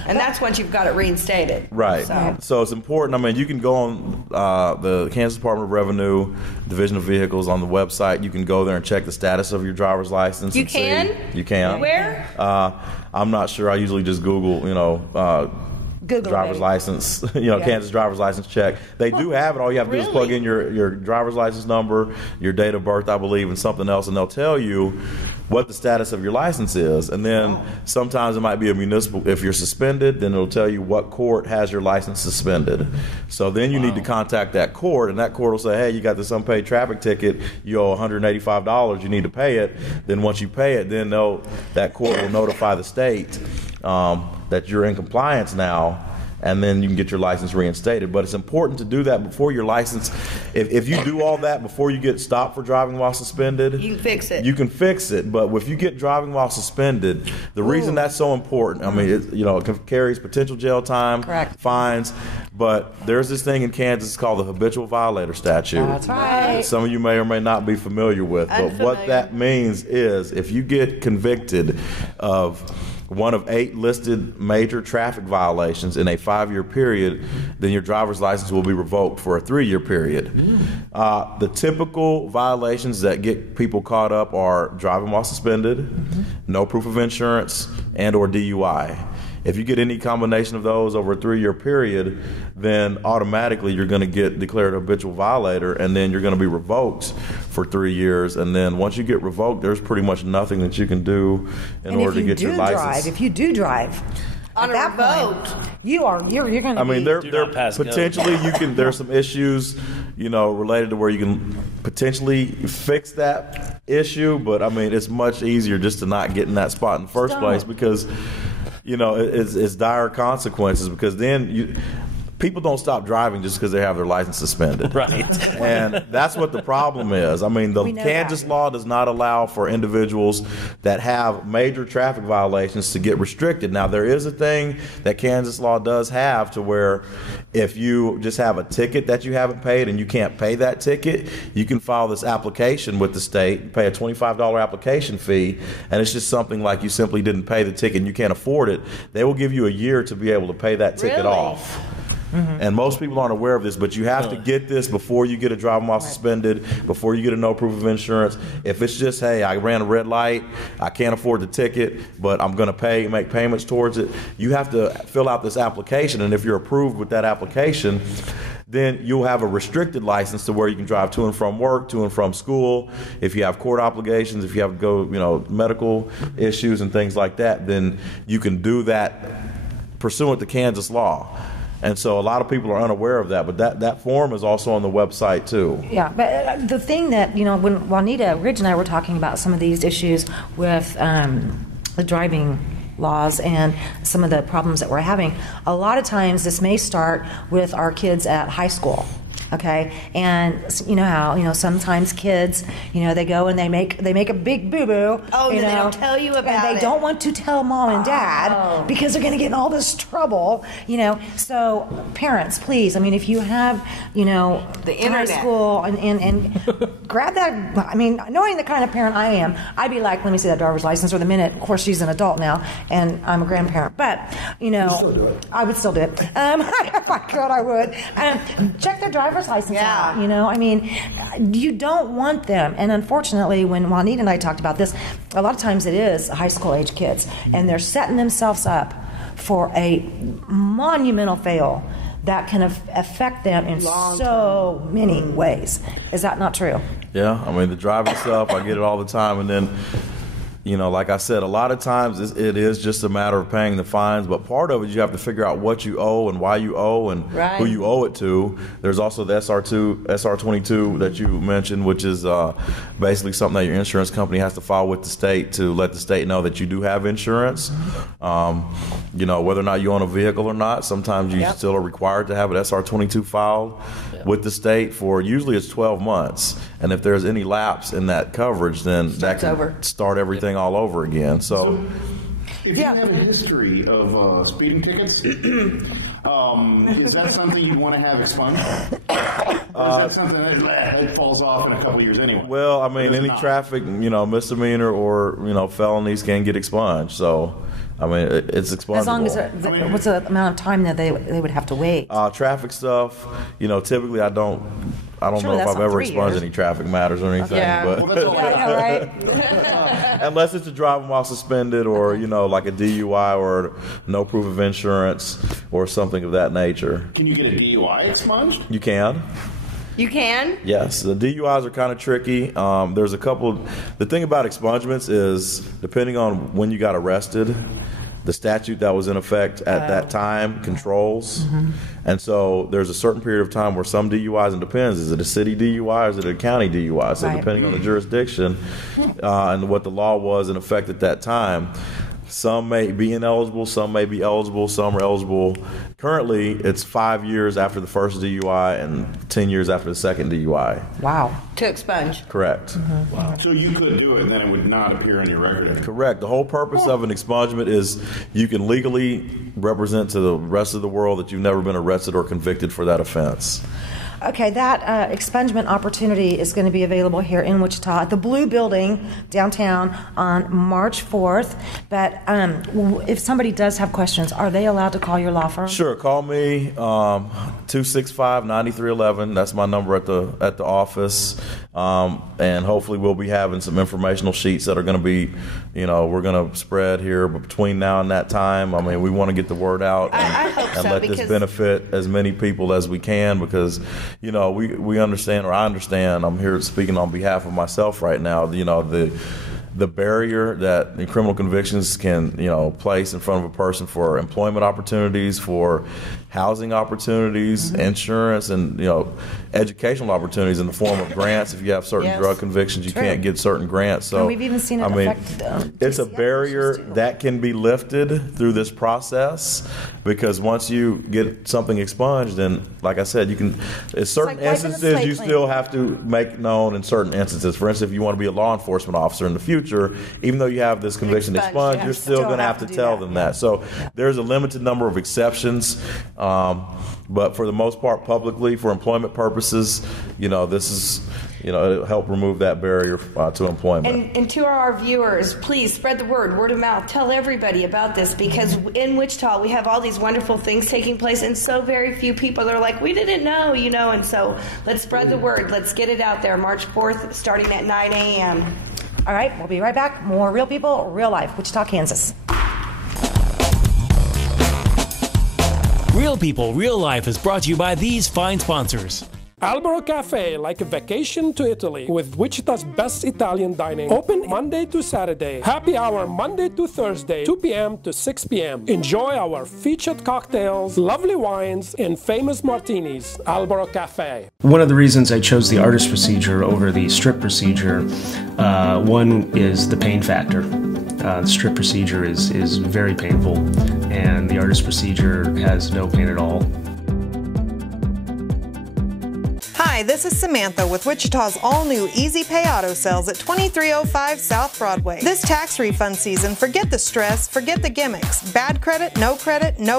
and that's once you've got it reinstated. Right. So it's important. I mean, you can go on the Kansas Department of Revenue Division of Vehicles on the website. You can go there and check the status of your driver's license. You can? You can. Where? I'm not sure. I usually just Google, Google driver's license, Kansas driver's license check. They do have it. All you have to do is plug in your driver's license number, your date of birth, I believe, and something else, and they'll tell you what the status of your license is. And then sometimes it might be a municipal. If you're suspended, then it'll tell you what court has your license suspended. So then you need to contact that court, and that court will say, hey, you got this unpaid traffic ticket. You owe $185. You need to pay it. Then once you pay it, then that court will notify the state that you're in compliance now, and then you can get your license reinstated. But it's important to do that before your license. If you do all that before you get stopped for driving while suspended, you can fix it. You can fix it. But if you get driving while suspended, the reason that's so important, I mean, it carries potential jail time, fines. But there's this thing in Kansas called the habitual violator statute. That's right. Some of you may or may not be familiar with. But what that means is if you get convicted of one of 8 listed major traffic violations in a 5-year period, then your driver's license will be revoked for a 3-year period. The typical violations that get people caught up are driving while suspended, no proof of insurance, and or DUI. If you get any combination of those over a 3-year period, then automatically you're going to get declared a habitual violator, and then you're going to be revoked for 3 years. And then once you get revoked, there's pretty much nothing that you can do in order to get your license. If you do drive, on a revoke, you're going to. I mean, there potentially you can. There's some issues, related to where you can potentially fix that issue, but I mean, it's much easier just to not get in that spot in the first place because. It's dire consequences because then people don't stop driving just because they have their license suspended. Right. And that's what the problem is. I mean, the Kansas law does not allow for individuals that have major traffic violations to get restricted. Now, there is a thing that Kansas law does have to where if you just have a ticket that you haven't paid and you can't pay that ticket, you can file this application with the state, pay a $25 application fee, and it's just something like you simply didn't pay the ticket and you can't afford it. They will give you a year to be able to pay that ticket off. And most people aren't aware of this, but you have to get this before you get a driving while suspended, before you get a no proof of insurance. If it's just, hey, I ran a red light, I can't afford the ticket, but I'm going to make payments towards it, you have to fill out this application. And if you're approved with that application, then you'll have a restricted license to where you can drive to and from work, to and from school. If you have court obligations, if you have to go, medical issues and things like that, then you can do that pursuant to Kansas law. And so a lot of people are unaware of that, but that form is also on the website too. Yeah, but the thing that, when Juanita, Ridge and I were talking about some of these issues with the driving laws and some of the problems that we're having, a lot of times this may start with our kids at high school. Okay, and you know how sometimes kids they go and they make a big boo boo. Oh, and they don't tell you about it. And they don't want to tell mom and dad because they're going to get in all this trouble. So parents, please. I mean, if you have the internet, high school and grab that. I mean, knowing the kind of parent I am, I'd be like, let me see that driver's license. Or the minute, of course, she's an adult now and I'm a grandparent, but still do it. I would still do it. If I could, I would. Check their driver's license out. I mean, you don't want them. And unfortunately, when Juanita and I talked about this, a lot of times it is high school age kids, and they're setting themselves up for a monumental fail that can affect them in so many ways. Is that not true? Yeah, I mean, the driving stuff, I get it all the time, and then like I said, a lot of times it is just a matter of paying the fines, but part of it you have to figure out what you owe and why you owe and who you owe it to. There's also the SR22 that you mentioned, which is basically something that your insurance company has to file with the state to let the state know that you do have insurance. Whether or not you own a vehicle or not, sometimes you still are required to have an SR22 filed with the state for usually it's 12 months. And if there's any lapse in that coverage, then that can start everything all over again. So if you have a history of speeding tickets, is that something you want to have expunged? Or is that something that falls off in a couple of years anyway? Well, I mean, any traffic, misdemeanor or, felonies can get expunged. So, I mean, it's expungable. As long as what's the amount of time that they would have to wait? Traffic stuff, typically I don't know if I've ever expunged any traffic matters or anything. Yeah. But right? unless it's a driving while suspended or, like a DUI or no proof of insurance or something of that nature. Can you get a DUI expunged? You can. You can? Yes, the DUIs are kind of tricky. There's a couple. The thing about expungements is, depending on when you got arrested, the statute that was in effect at that time controls. And so there's a certain period of time where some DUIs, and depends, is it a city DUI or is it a county DUI? So depending on the jurisdiction and what the law was in effect at that time, some may be ineligible, some may be eligible, some are eligible. Currently, it's 5 years after the first DUI and 10 years after the second DUI. Wow. To expunge. Correct. Wow. So you could do it and then it would not appear on your record. Correct. The whole purpose of an expungement is you can legally represent to the rest of the world that you've never been arrested or convicted for that offense. Okay, that expungement opportunity is going to be available here in Wichita at the Blue Building downtown on March 4th. But if somebody does have questions, are they allowed to call your law firm? Sure, call me 265-9311. That's my number at the office, and hopefully we'll be having some informational sheets that are going to be, we're going to spread here between now and that time. I mean, we want to get the word out and let this benefit as many people as we can because. We understand, or I understand, I'm here speaking on behalf of myself right now, the barrier that criminal convictions can, place in front of a person for employment opportunities, for housing opportunities, insurance, and, educational opportunities in the form of grants. If you have certain drug convictions, you can't get certain grants. So, we've even seen it affect it's a barrier that can be lifted through this process because once you get something expunged, then, like I said, you can, in certain instances, you still have to make known in certain instances. For instance, if you want to be a law enforcement officer in the future, even though you have this conviction expunged, you're still going to have to tell them that. So there's a limited number of exceptions, but for the most part, publicly, for employment purposes, this is, it'll help remove that barrier to employment. And to our viewers, please spread the word of mouth. Tell everybody about this because in Wichita we have all these wonderful things taking place and so very few people are like, we didn't know, and so let's spread the word. Let's get it out there. March 4th, starting at 9 a.m. All right, we'll be right back. More Real People, Real Life, Wichita, Kansas. Real People, Real Life is brought to you by these fine sponsors. Albero Cafe, like a vacation to Italy, with Wichita's best Italian dining. Open Monday to Saturday. Happy hour Monday to Thursday, 2 p.m. to 6 p.m. Enjoy our featured cocktails, lovely wines, and famous martinis. Albero Cafe. One of the reasons I chose the artist procedure over the strip procedure, one is the pain factor. The strip procedure is very painful, and the artist procedure has no pain at all. Hi, this is Samantha with Wichita's all-new Easy Pay Auto Sales at 2305 South Broadway. This tax refund season, forget the stress, forget the gimmicks. Bad credit, no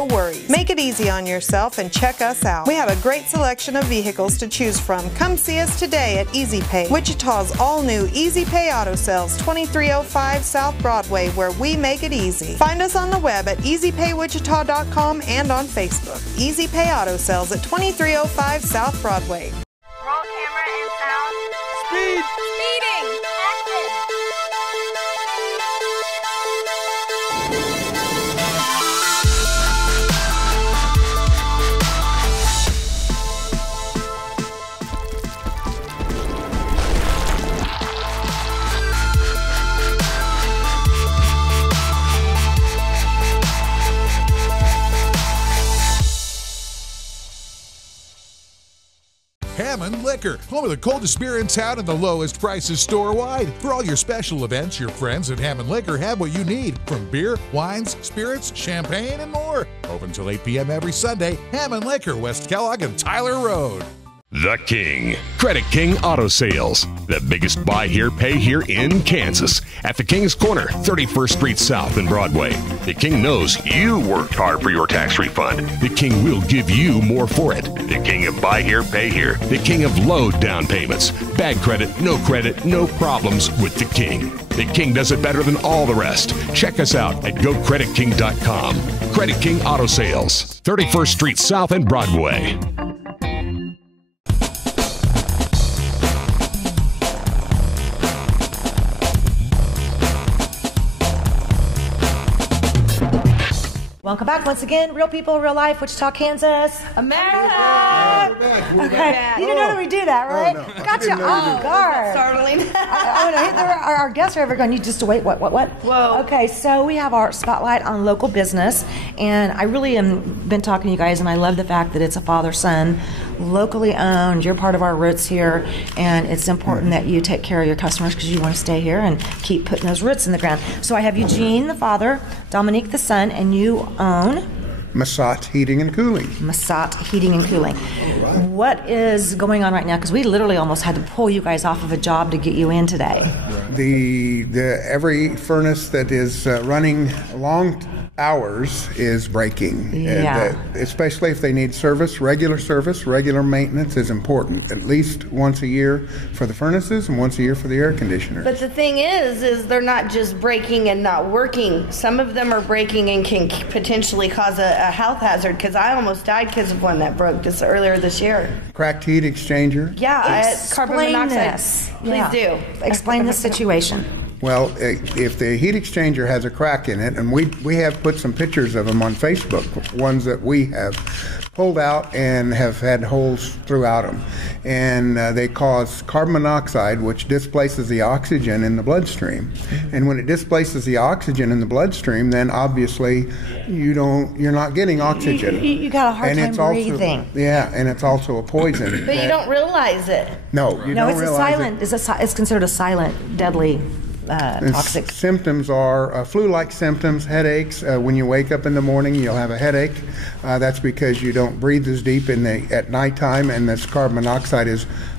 worries. Make it easy on yourself and check us out. We have a great selection of vehicles to choose from. Come see us today at Easy Pay, Wichita's all-new Easy Pay Auto Sales, 2305 South Broadway, where we make it easy. Find us on the web at easypaywichita.com and on Facebook. Easy Pay Auto Sales at 2305 South Broadway. Roll camera and sound. Speed! Speeding! Action! Hammond Liquor, home of the coldest beer in town and the lowest prices store-wide. For all your special events, your friends at Hammond Liquor have what you need, from beer, wines, spirits, champagne, and more. Open until 8 p.m. every Sunday. Hammond Liquor, West Kellogg and Tyler Road. The King. Credit King Auto Sales. The biggest buy here, pay here in Kansas. At the King's Corner, 31st Street South and Broadway. The King knows you worked hard for your tax refund. The King will give you more for it. The King of buy here, pay here. The King of low down payments. Bad credit, no problems with the King. The King does it better than all the rest. Check us out at GoCreditKing.com. Credit King Auto Sales, 31st Street South and Broadway. Welcome back once again. Real people, real life, Wichita, Kansas. America! We're back. We're Okay, back. you didn't know that we do that, right? Oh, no. Gotcha off guard. Startling. I don't know. Our guests are ever going, you just wait, what? Whoa. Okay, so we have our spotlight on local business, and I really am been talking to you guys, and I love the fact that it's a father-son, locally owned. You're part of our roots here, and it's important that you take care of your customers because you want to stay here and keep putting those roots in the ground. So I have Eugene, the father, Dominique, the son, and you own Massat Heating and Cooling. Massat Heating and Cooling. What is going on right now? Because we literally almost had to pull you guys off of a job to get you in today. The every furnace that is running long hours is breaking. Yeah. Especially if they need service, regular maintenance is important. At least once a year for the furnaces and once a year for the air conditioners. But the thing is they're not just breaking and not working. Some of them are breaking and can potentially cause a health hazard, because I almost died because of one that broke just earlier this year. Cracked heat exchanger. Yeah, carbon monoxide. This. Please do. Explain the situation. Well, if the heat exchanger has a crack in it, and we have put some pictures of them on Facebook, ones that we have pulled out and have had holes throughout them, and they cause carbon monoxide, which displaces the oxygen in the bloodstream. And when it displaces the oxygen in the bloodstream, then obviously you're not getting oxygen. You got a hard time breathing. Yeah, and it's also a poison. But you don't realize it. No, you don't realize it. It's considered a silent, deadly. Toxic symptoms are flu-like symptoms, headaches. When you wake up in the morning, you'll have a headache. That's because you don't breathe as deep at nighttime, and this carbon monoxide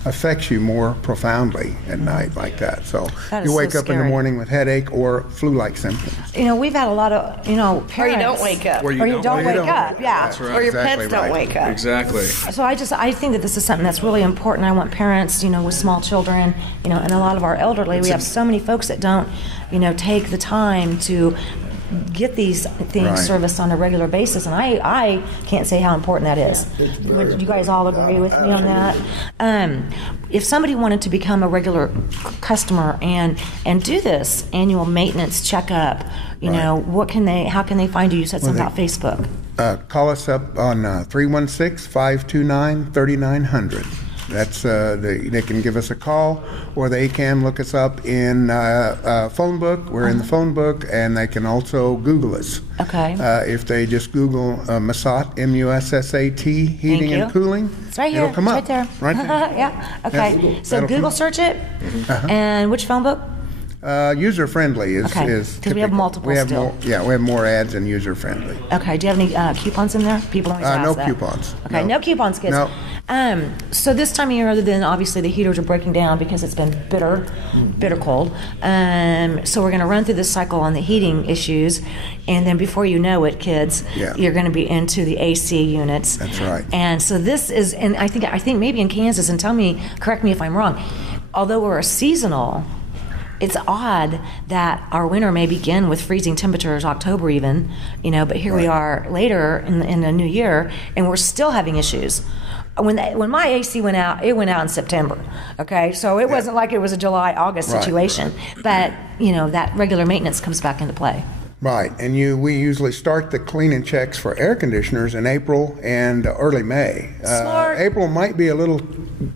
affects you more profoundly at night like that. So you wake up in the morning with headache or flu-like symptoms. We've had a lot of parents. Or you don't wake up. Or you don't wake up. Yeah. That's right. Or your Exactly pets don't right. wake up. Exactly. So I think that this is something that's really important. I want parents, with small children, and a lot of our elderly. We have so many folks that don't, take the time to get these things serviced on a regular basis, and I can't say how important that is. Would you guys all agree with me on that? If somebody wanted to become a regular customer and do this annual maintenance checkup, how can they find you? You said something about Facebook. Call us up on 316-529-3900. That's they can give us a call, or they can look us up in phone book. We're in the phone book, and they can also Google us. Okay. If they just Google Massat, M-U-S-S-A-T, heating and cooling, it's right here. it'll come up. Right there. Right there. Yeah. Okay. Yeah. So That'll Google come search it, and which phone book? User friendly is because we have multiple we have still. we have more ads and user friendly. Okay. Do you have any coupons in there? People always ask No that. coupons. Okay. No coupons, kids. No. So this time of year, other than obviously the heaters are breaking down because it's been bitter cold. So we're going to run through this cycle on the heating issues, and then before you know it, kids, you're going to be into the AC units. That's right. And so this is, and I think maybe in Kansas, and correct me if I'm wrong, although we're a seasonal, it's odd that our winter may begin with freezing temperatures, October even, but here we are later in the new year, and we're still having issues. When my AC went out, it went out in September. Okay, so it wasn't like it was a July-August situation, but that regular maintenance comes back into play. Right, and we usually start the cleaning checks for air conditioners in April and early May. Smart. April might be a little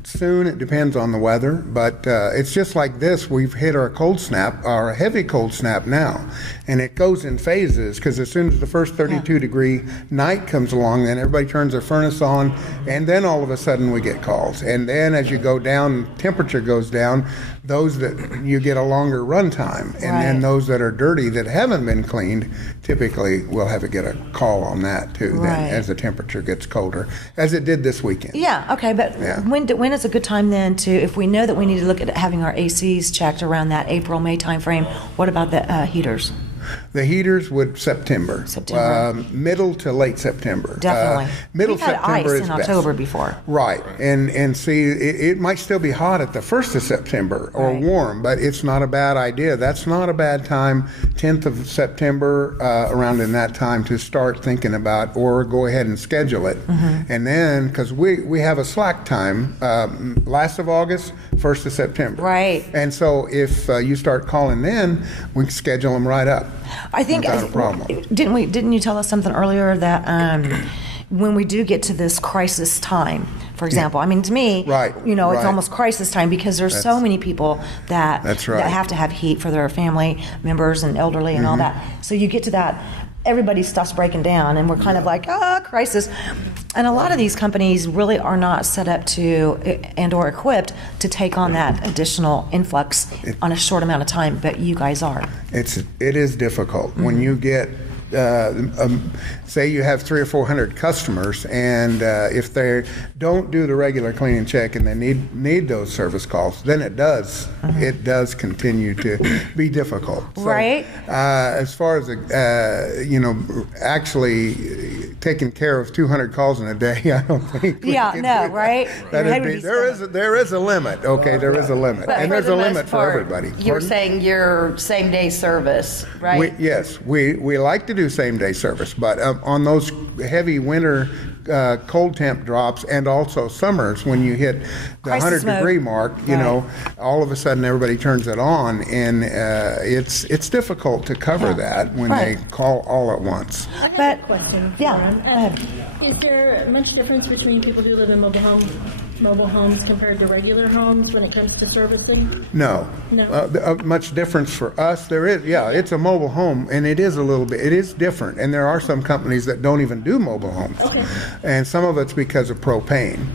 soon. It depends on the weather, but it's just like this. We've hit our cold snap, our heavy cold snap now, and it goes in phases because as soon as the first 32-degree night comes along, then everybody turns their furnace on, and then all of a sudden we get calls. And then as you go down, temperature goes down. Those that you get a longer run time, and then those that are dirty that haven't been cleaned, typically we'll have to get a call on that too. Then as the temperature gets colder, as it did this weekend. Yeah. Okay. But when is a good time then to, if we know that we need to look at having our ACs checked around that April-May timeframe? What about the heaters? The heaters would September. Middle to late September. Definitely. Middle We've had September ice is in best. October before. Right. And see, it might still be hot at the 1st of September or warm, but it's not a bad idea. That's not a bad time, 10th of September, around in that time to start thinking about, or go ahead and schedule it. And then, because we have a slack time, last of August, 1st of September. Right. And so if you start calling then, we can schedule them right up. I think, without a problem. Didn't you tell us something earlier that when we do get to this crisis time, for example, I mean, to me, it's almost crisis time because there's so many people that that have to have heat for their family members and elderly and all that. So you get to that, everybody's stuff's breaking down, and we're kind of like, crisis. And a lot of these companies really are not set up to and or equipped to take on that additional influx on a short amount of time, but you guys are. It is difficult when you get say you have 300 or 400 customers, and if they don't do the regular clean and check and they need those service calls, then it does continue to be difficult. So, as far as actually taking care of 200 calls in a day, I don't think. There is a limit. Okay, there is a limit, but and there's a limit for everybody. You were saying your same day service, right? We like to do same day service, but on those heavy winter cold temp drops and also summers, when you hit the 100-degree mark, all of a sudden everybody turns it on, and it's difficult to cover that when they call all at once. I have a question. Is there much difference between people who live in mobile homes compared to regular homes when it comes to servicing? No. Much difference for us. There is, it's a mobile home, and it is it is different, and there are some companies that don't even do mobile homes. And some of it's because of propane.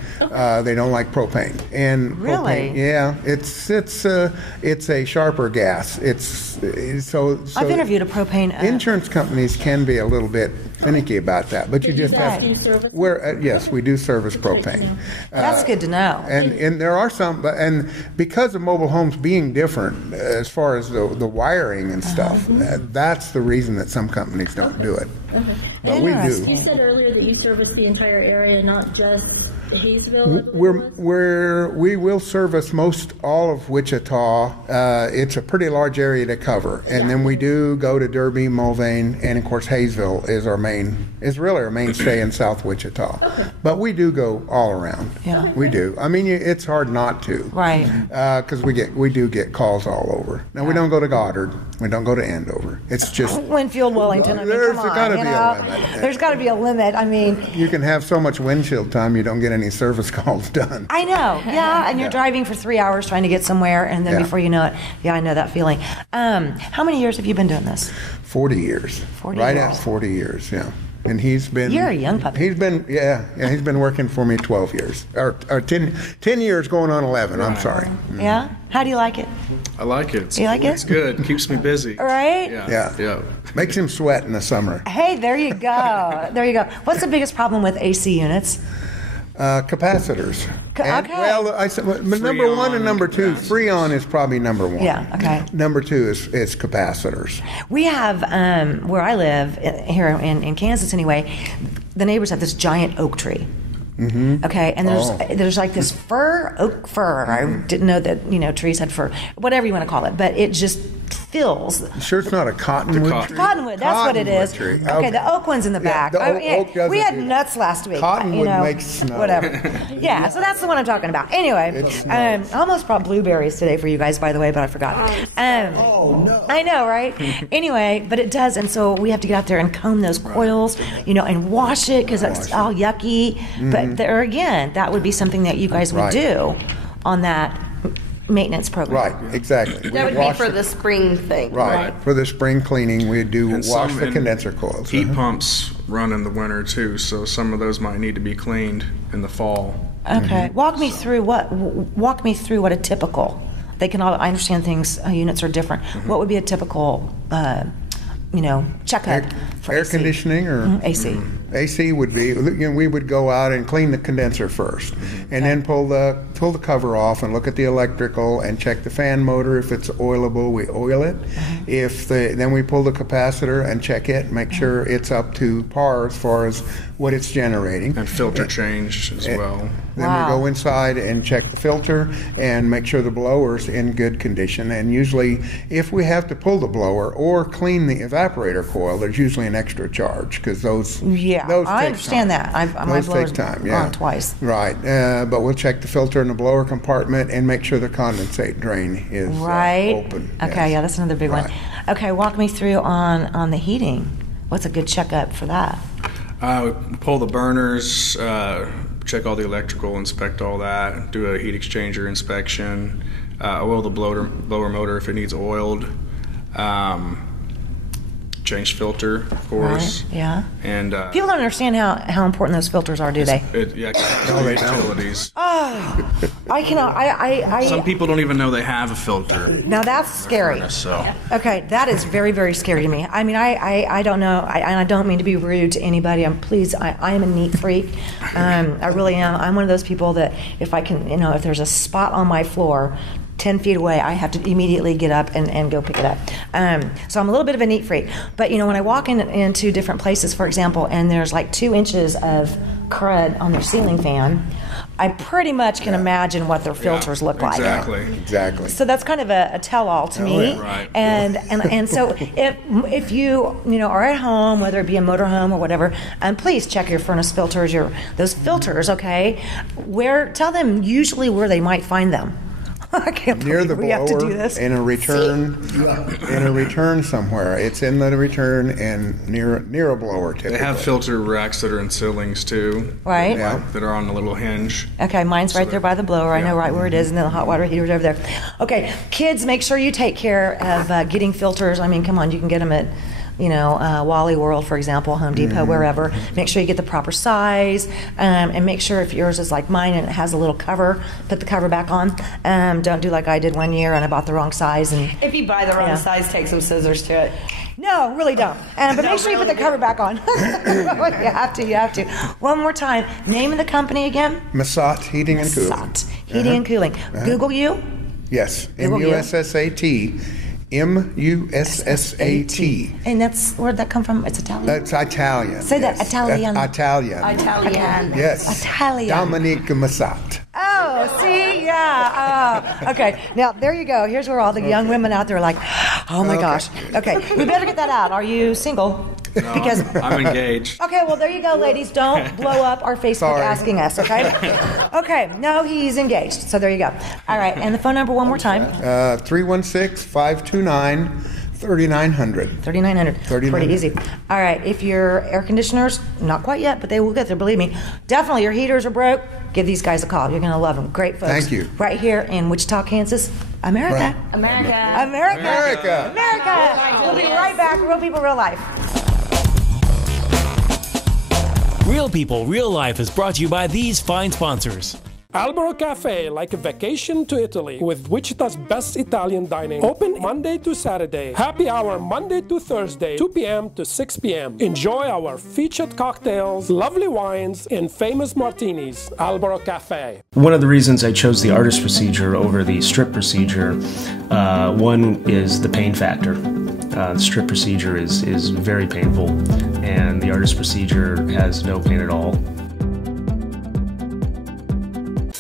They don't like propane. And propane, it's a sharper gas. I've interviewed a propane. Insurance companies can be a little bit finicky about that, but you just have. Yes, we do service propane. That's good to know. And there are some, and because of mobile homes being different as far as the wiring and stuff, that's the reason that some companies don't do it. But we do. You said earlier that you service the entire area, not just Hayesville. We will service most all of Wichita. It's a pretty large area to cover, and then we do go to Derby, Mulvane, and of course Hayesville is really our mainstay in South Wichita. But we do go all around. We do. I mean, it's hard not to, because we do get calls all over. Now we don't go to Goddard, we don't go to Andover. It's just Winfield, Wellington. I mean, there's got to be a limit. There's got to be a limit. I mean, you can have so much windshield time, you don't get any service calls done. I know, and you're driving for 3 hours trying to get somewhere, and then before you know it, I know that feeling. How many years have you been doing this? 40 years. 40 right years. at 40 years, And he's been. You're a young puppy. He's been, he's been working for me 12 years. Or 10 years going on 11, I'm sorry. Yeah? How do you like it? I like it. You like it? It's good. Keeps me busy. Right? Yeah. Makes him sweat in the summer. Hey, there you go. There you go. What's the biggest problem with AC units? Capacitors. Well, I said number one and number two. Freon is probably number one. Yeah. Okay. Number two is capacitors. We have where I live here in Kansas anyway. The neighbors have this giant oak tree. Okay, and there's like this oak fir. I didn't know that trees had fir, whatever you want to call it, but it just fills. Sure, it's not a cottonwood tree? Cottonwood, that's what it is. Tree. Okay, the oak one's in the back. the oak doesn't we had do that. nuts last week. Cottonwood makes snow. Whatever. Yeah, so that's the one I'm talking about. Anyway, I almost brought blueberries today for you guys, by the way, but I forgot. Oh, no. I know, right? Anyway, but it does, and so we have to get out there and comb those coils, and wash it because it's all yucky. But there again, that would be something that you guys would do on that maintenance program. Right, exactly. That would be for the spring thing. Right. For the spring cleaning, we do And wash some the in- condenser coils. Heat pumps run in the winter too, so some of those might need to be cleaned in the fall. Okay, walk me through what a typical. They can all. I understand things. Units are different. What would be a typical, checkup for Air AC? conditioning or AC. AC would be. We would go out and clean the condenser first, and then pull the cover off and look at the electrical and check the fan motor. If it's oilable, we oil it. Then we pull the capacitor and check it, make sure it's up to par as far as what it's generating. And filter change as well. Then we go inside and check the filter and make sure the blower's in good condition. And usually, if we have to pull the blower or clean the evaporator coil, there's usually an extra charge because those I understand time. that. My Those blower's take time, gone twice. Right, but we'll check the filter in the blower compartment and make sure the condensate drain is open. Okay, yeah, that's another big one. Okay, walk me through on the heating. What's a good checkup for that? Pull the burners, check all the electrical, inspect all that, do a heat exchanger inspection, oil the blower motor if it needs oiled, change filter, of course. Right, yeah. And People don't understand how important those filters are, do they? Utilities. Oh, I cannot. Some people don't even know they have a filter. Now that's scary. So. Okay, that is very, very scary to me. I mean, I don't know, and I don't mean to be rude to anybody. I am a neat freak. I really am. I'm one of those people that if I can, if there's a spot on my floor 10 feet away, I have to immediately get up and go pick it up. So I'm a little bit of a neat freak. But, when I walk into different places, for example, and there's like 2 inches of crud on their ceiling fan, I pretty much can imagine what their filters look like. Exactly. So that's kind of a tell-all to me. Right. And so if you are at home, whether it be a motorhome or whatever, please check your furnace filters, those filters. Okay, tell them usually where they might find them. I can't near the believe we have to do blower this. in a return somewhere. It's in the return and near a blower typically. They have filter racks that are in ceilings too. Right. That are on a little hinge. Okay, mine's right there by the blower. I know right where it is, and then the hot water heater's over there. Okay, kids, make sure you take care of getting filters. I mean, come on, you can get them at Wally World, for example, Home Depot, wherever. Make sure you get the proper size, and make sure if yours is like mine and it has a little cover, put the cover back on. Don't do like I did one year and I bought the wrong size. And if you buy the wrong size, take some scissors to it. No, really don't. But make sure you put the cover back on. You have to. One more time. Name of the company again? Masat Heating and Cooling. Masat Heating and Cooling. Google you? Yes. Google MUSSAT. MUSSAT. And where'd that come from? It's Italian? That's Italian. Say that, Italian. Italian. Yes. Italian. Dominique Masat. Oh, see? Yeah. Okay. Now, there you go. Here's where all the young women out there are like, oh my gosh. Okay. We better get that out. Are you single? No, I'm engaged. Okay, well, there you go, ladies. Don't blow up our Facebook asking us, okay? Okay, no, he's engaged. So there you go. All right, and the phone number one more time. 316-529-3900. 3900. Pretty easy. All right, if your air conditioners, not quite yet, but they will get there, believe me. Definitely your heaters are broke, give these guys a call. You're going to love them. Great folks. Thank you. Right here in Wichita, Kansas. America. Right. America. We'll be right back. Real People, Real Life. Real People, Real Life is brought to you by these fine sponsors. Albero Cafe, like a vacation to Italy, with Wichita's best Italian dining. Open Monday to Saturday. Happy hour Monday to Thursday, 2 p.m. to 6 p.m. Enjoy our featured cocktails, lovely wines, and famous martinis. Albero Cafe. One of the reasons I chose the artist procedure over the strip procedure, one is the pain factor. The strip procedure is very painful, and the artist procedure has no pain at all.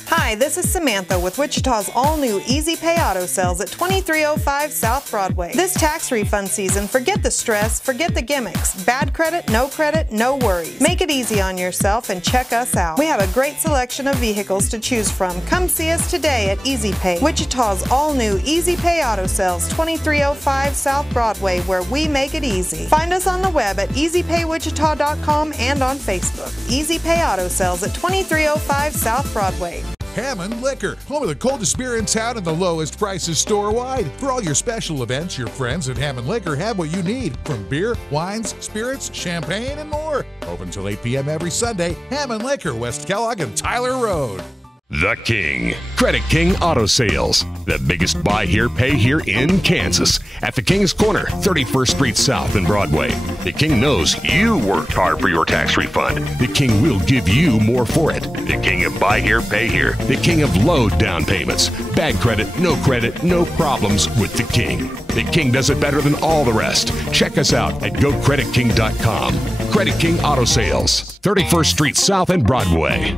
Hi, Hi, this is Samantha with Wichita's all-new Easy Pay Auto Sales at 2305 South Broadway. This tax refund season, forget the stress, forget the gimmicks. Bad credit, no worries. Make it easy on yourself and check us out. We have a great selection of vehicles to choose from. Come see us today at Easy Pay, Wichita's all-new Easy Pay Auto Sales, 2305 South Broadway, where we make it easy. Find us on the web at easypaywichita.com and on Facebook. Easy Pay Auto Sales at 2305 South Broadway. Hammond Liquor, home of the coldest beer in town and the lowest prices store-wide. For all your special events, your friends at Hammond Liquor have what you need, from beer, wines, spirits, champagne, and more. Open till 8 p.m. every Sunday. Hammond Liquor, West Kellogg and Tyler Road. The King. Credit King Auto Sales. The biggest buy here, pay here in Kansas. At the King's Corner, 31st Street South and Broadway. The King knows you worked hard for your tax refund. The King will give you more for it. The King of buy here, pay here. The King of low down payments. Bad credit, no problems with the King. The King does it better than all the rest. Check us out at GoCreditKing.com. Credit King Auto Sales, 31st Street South and Broadway.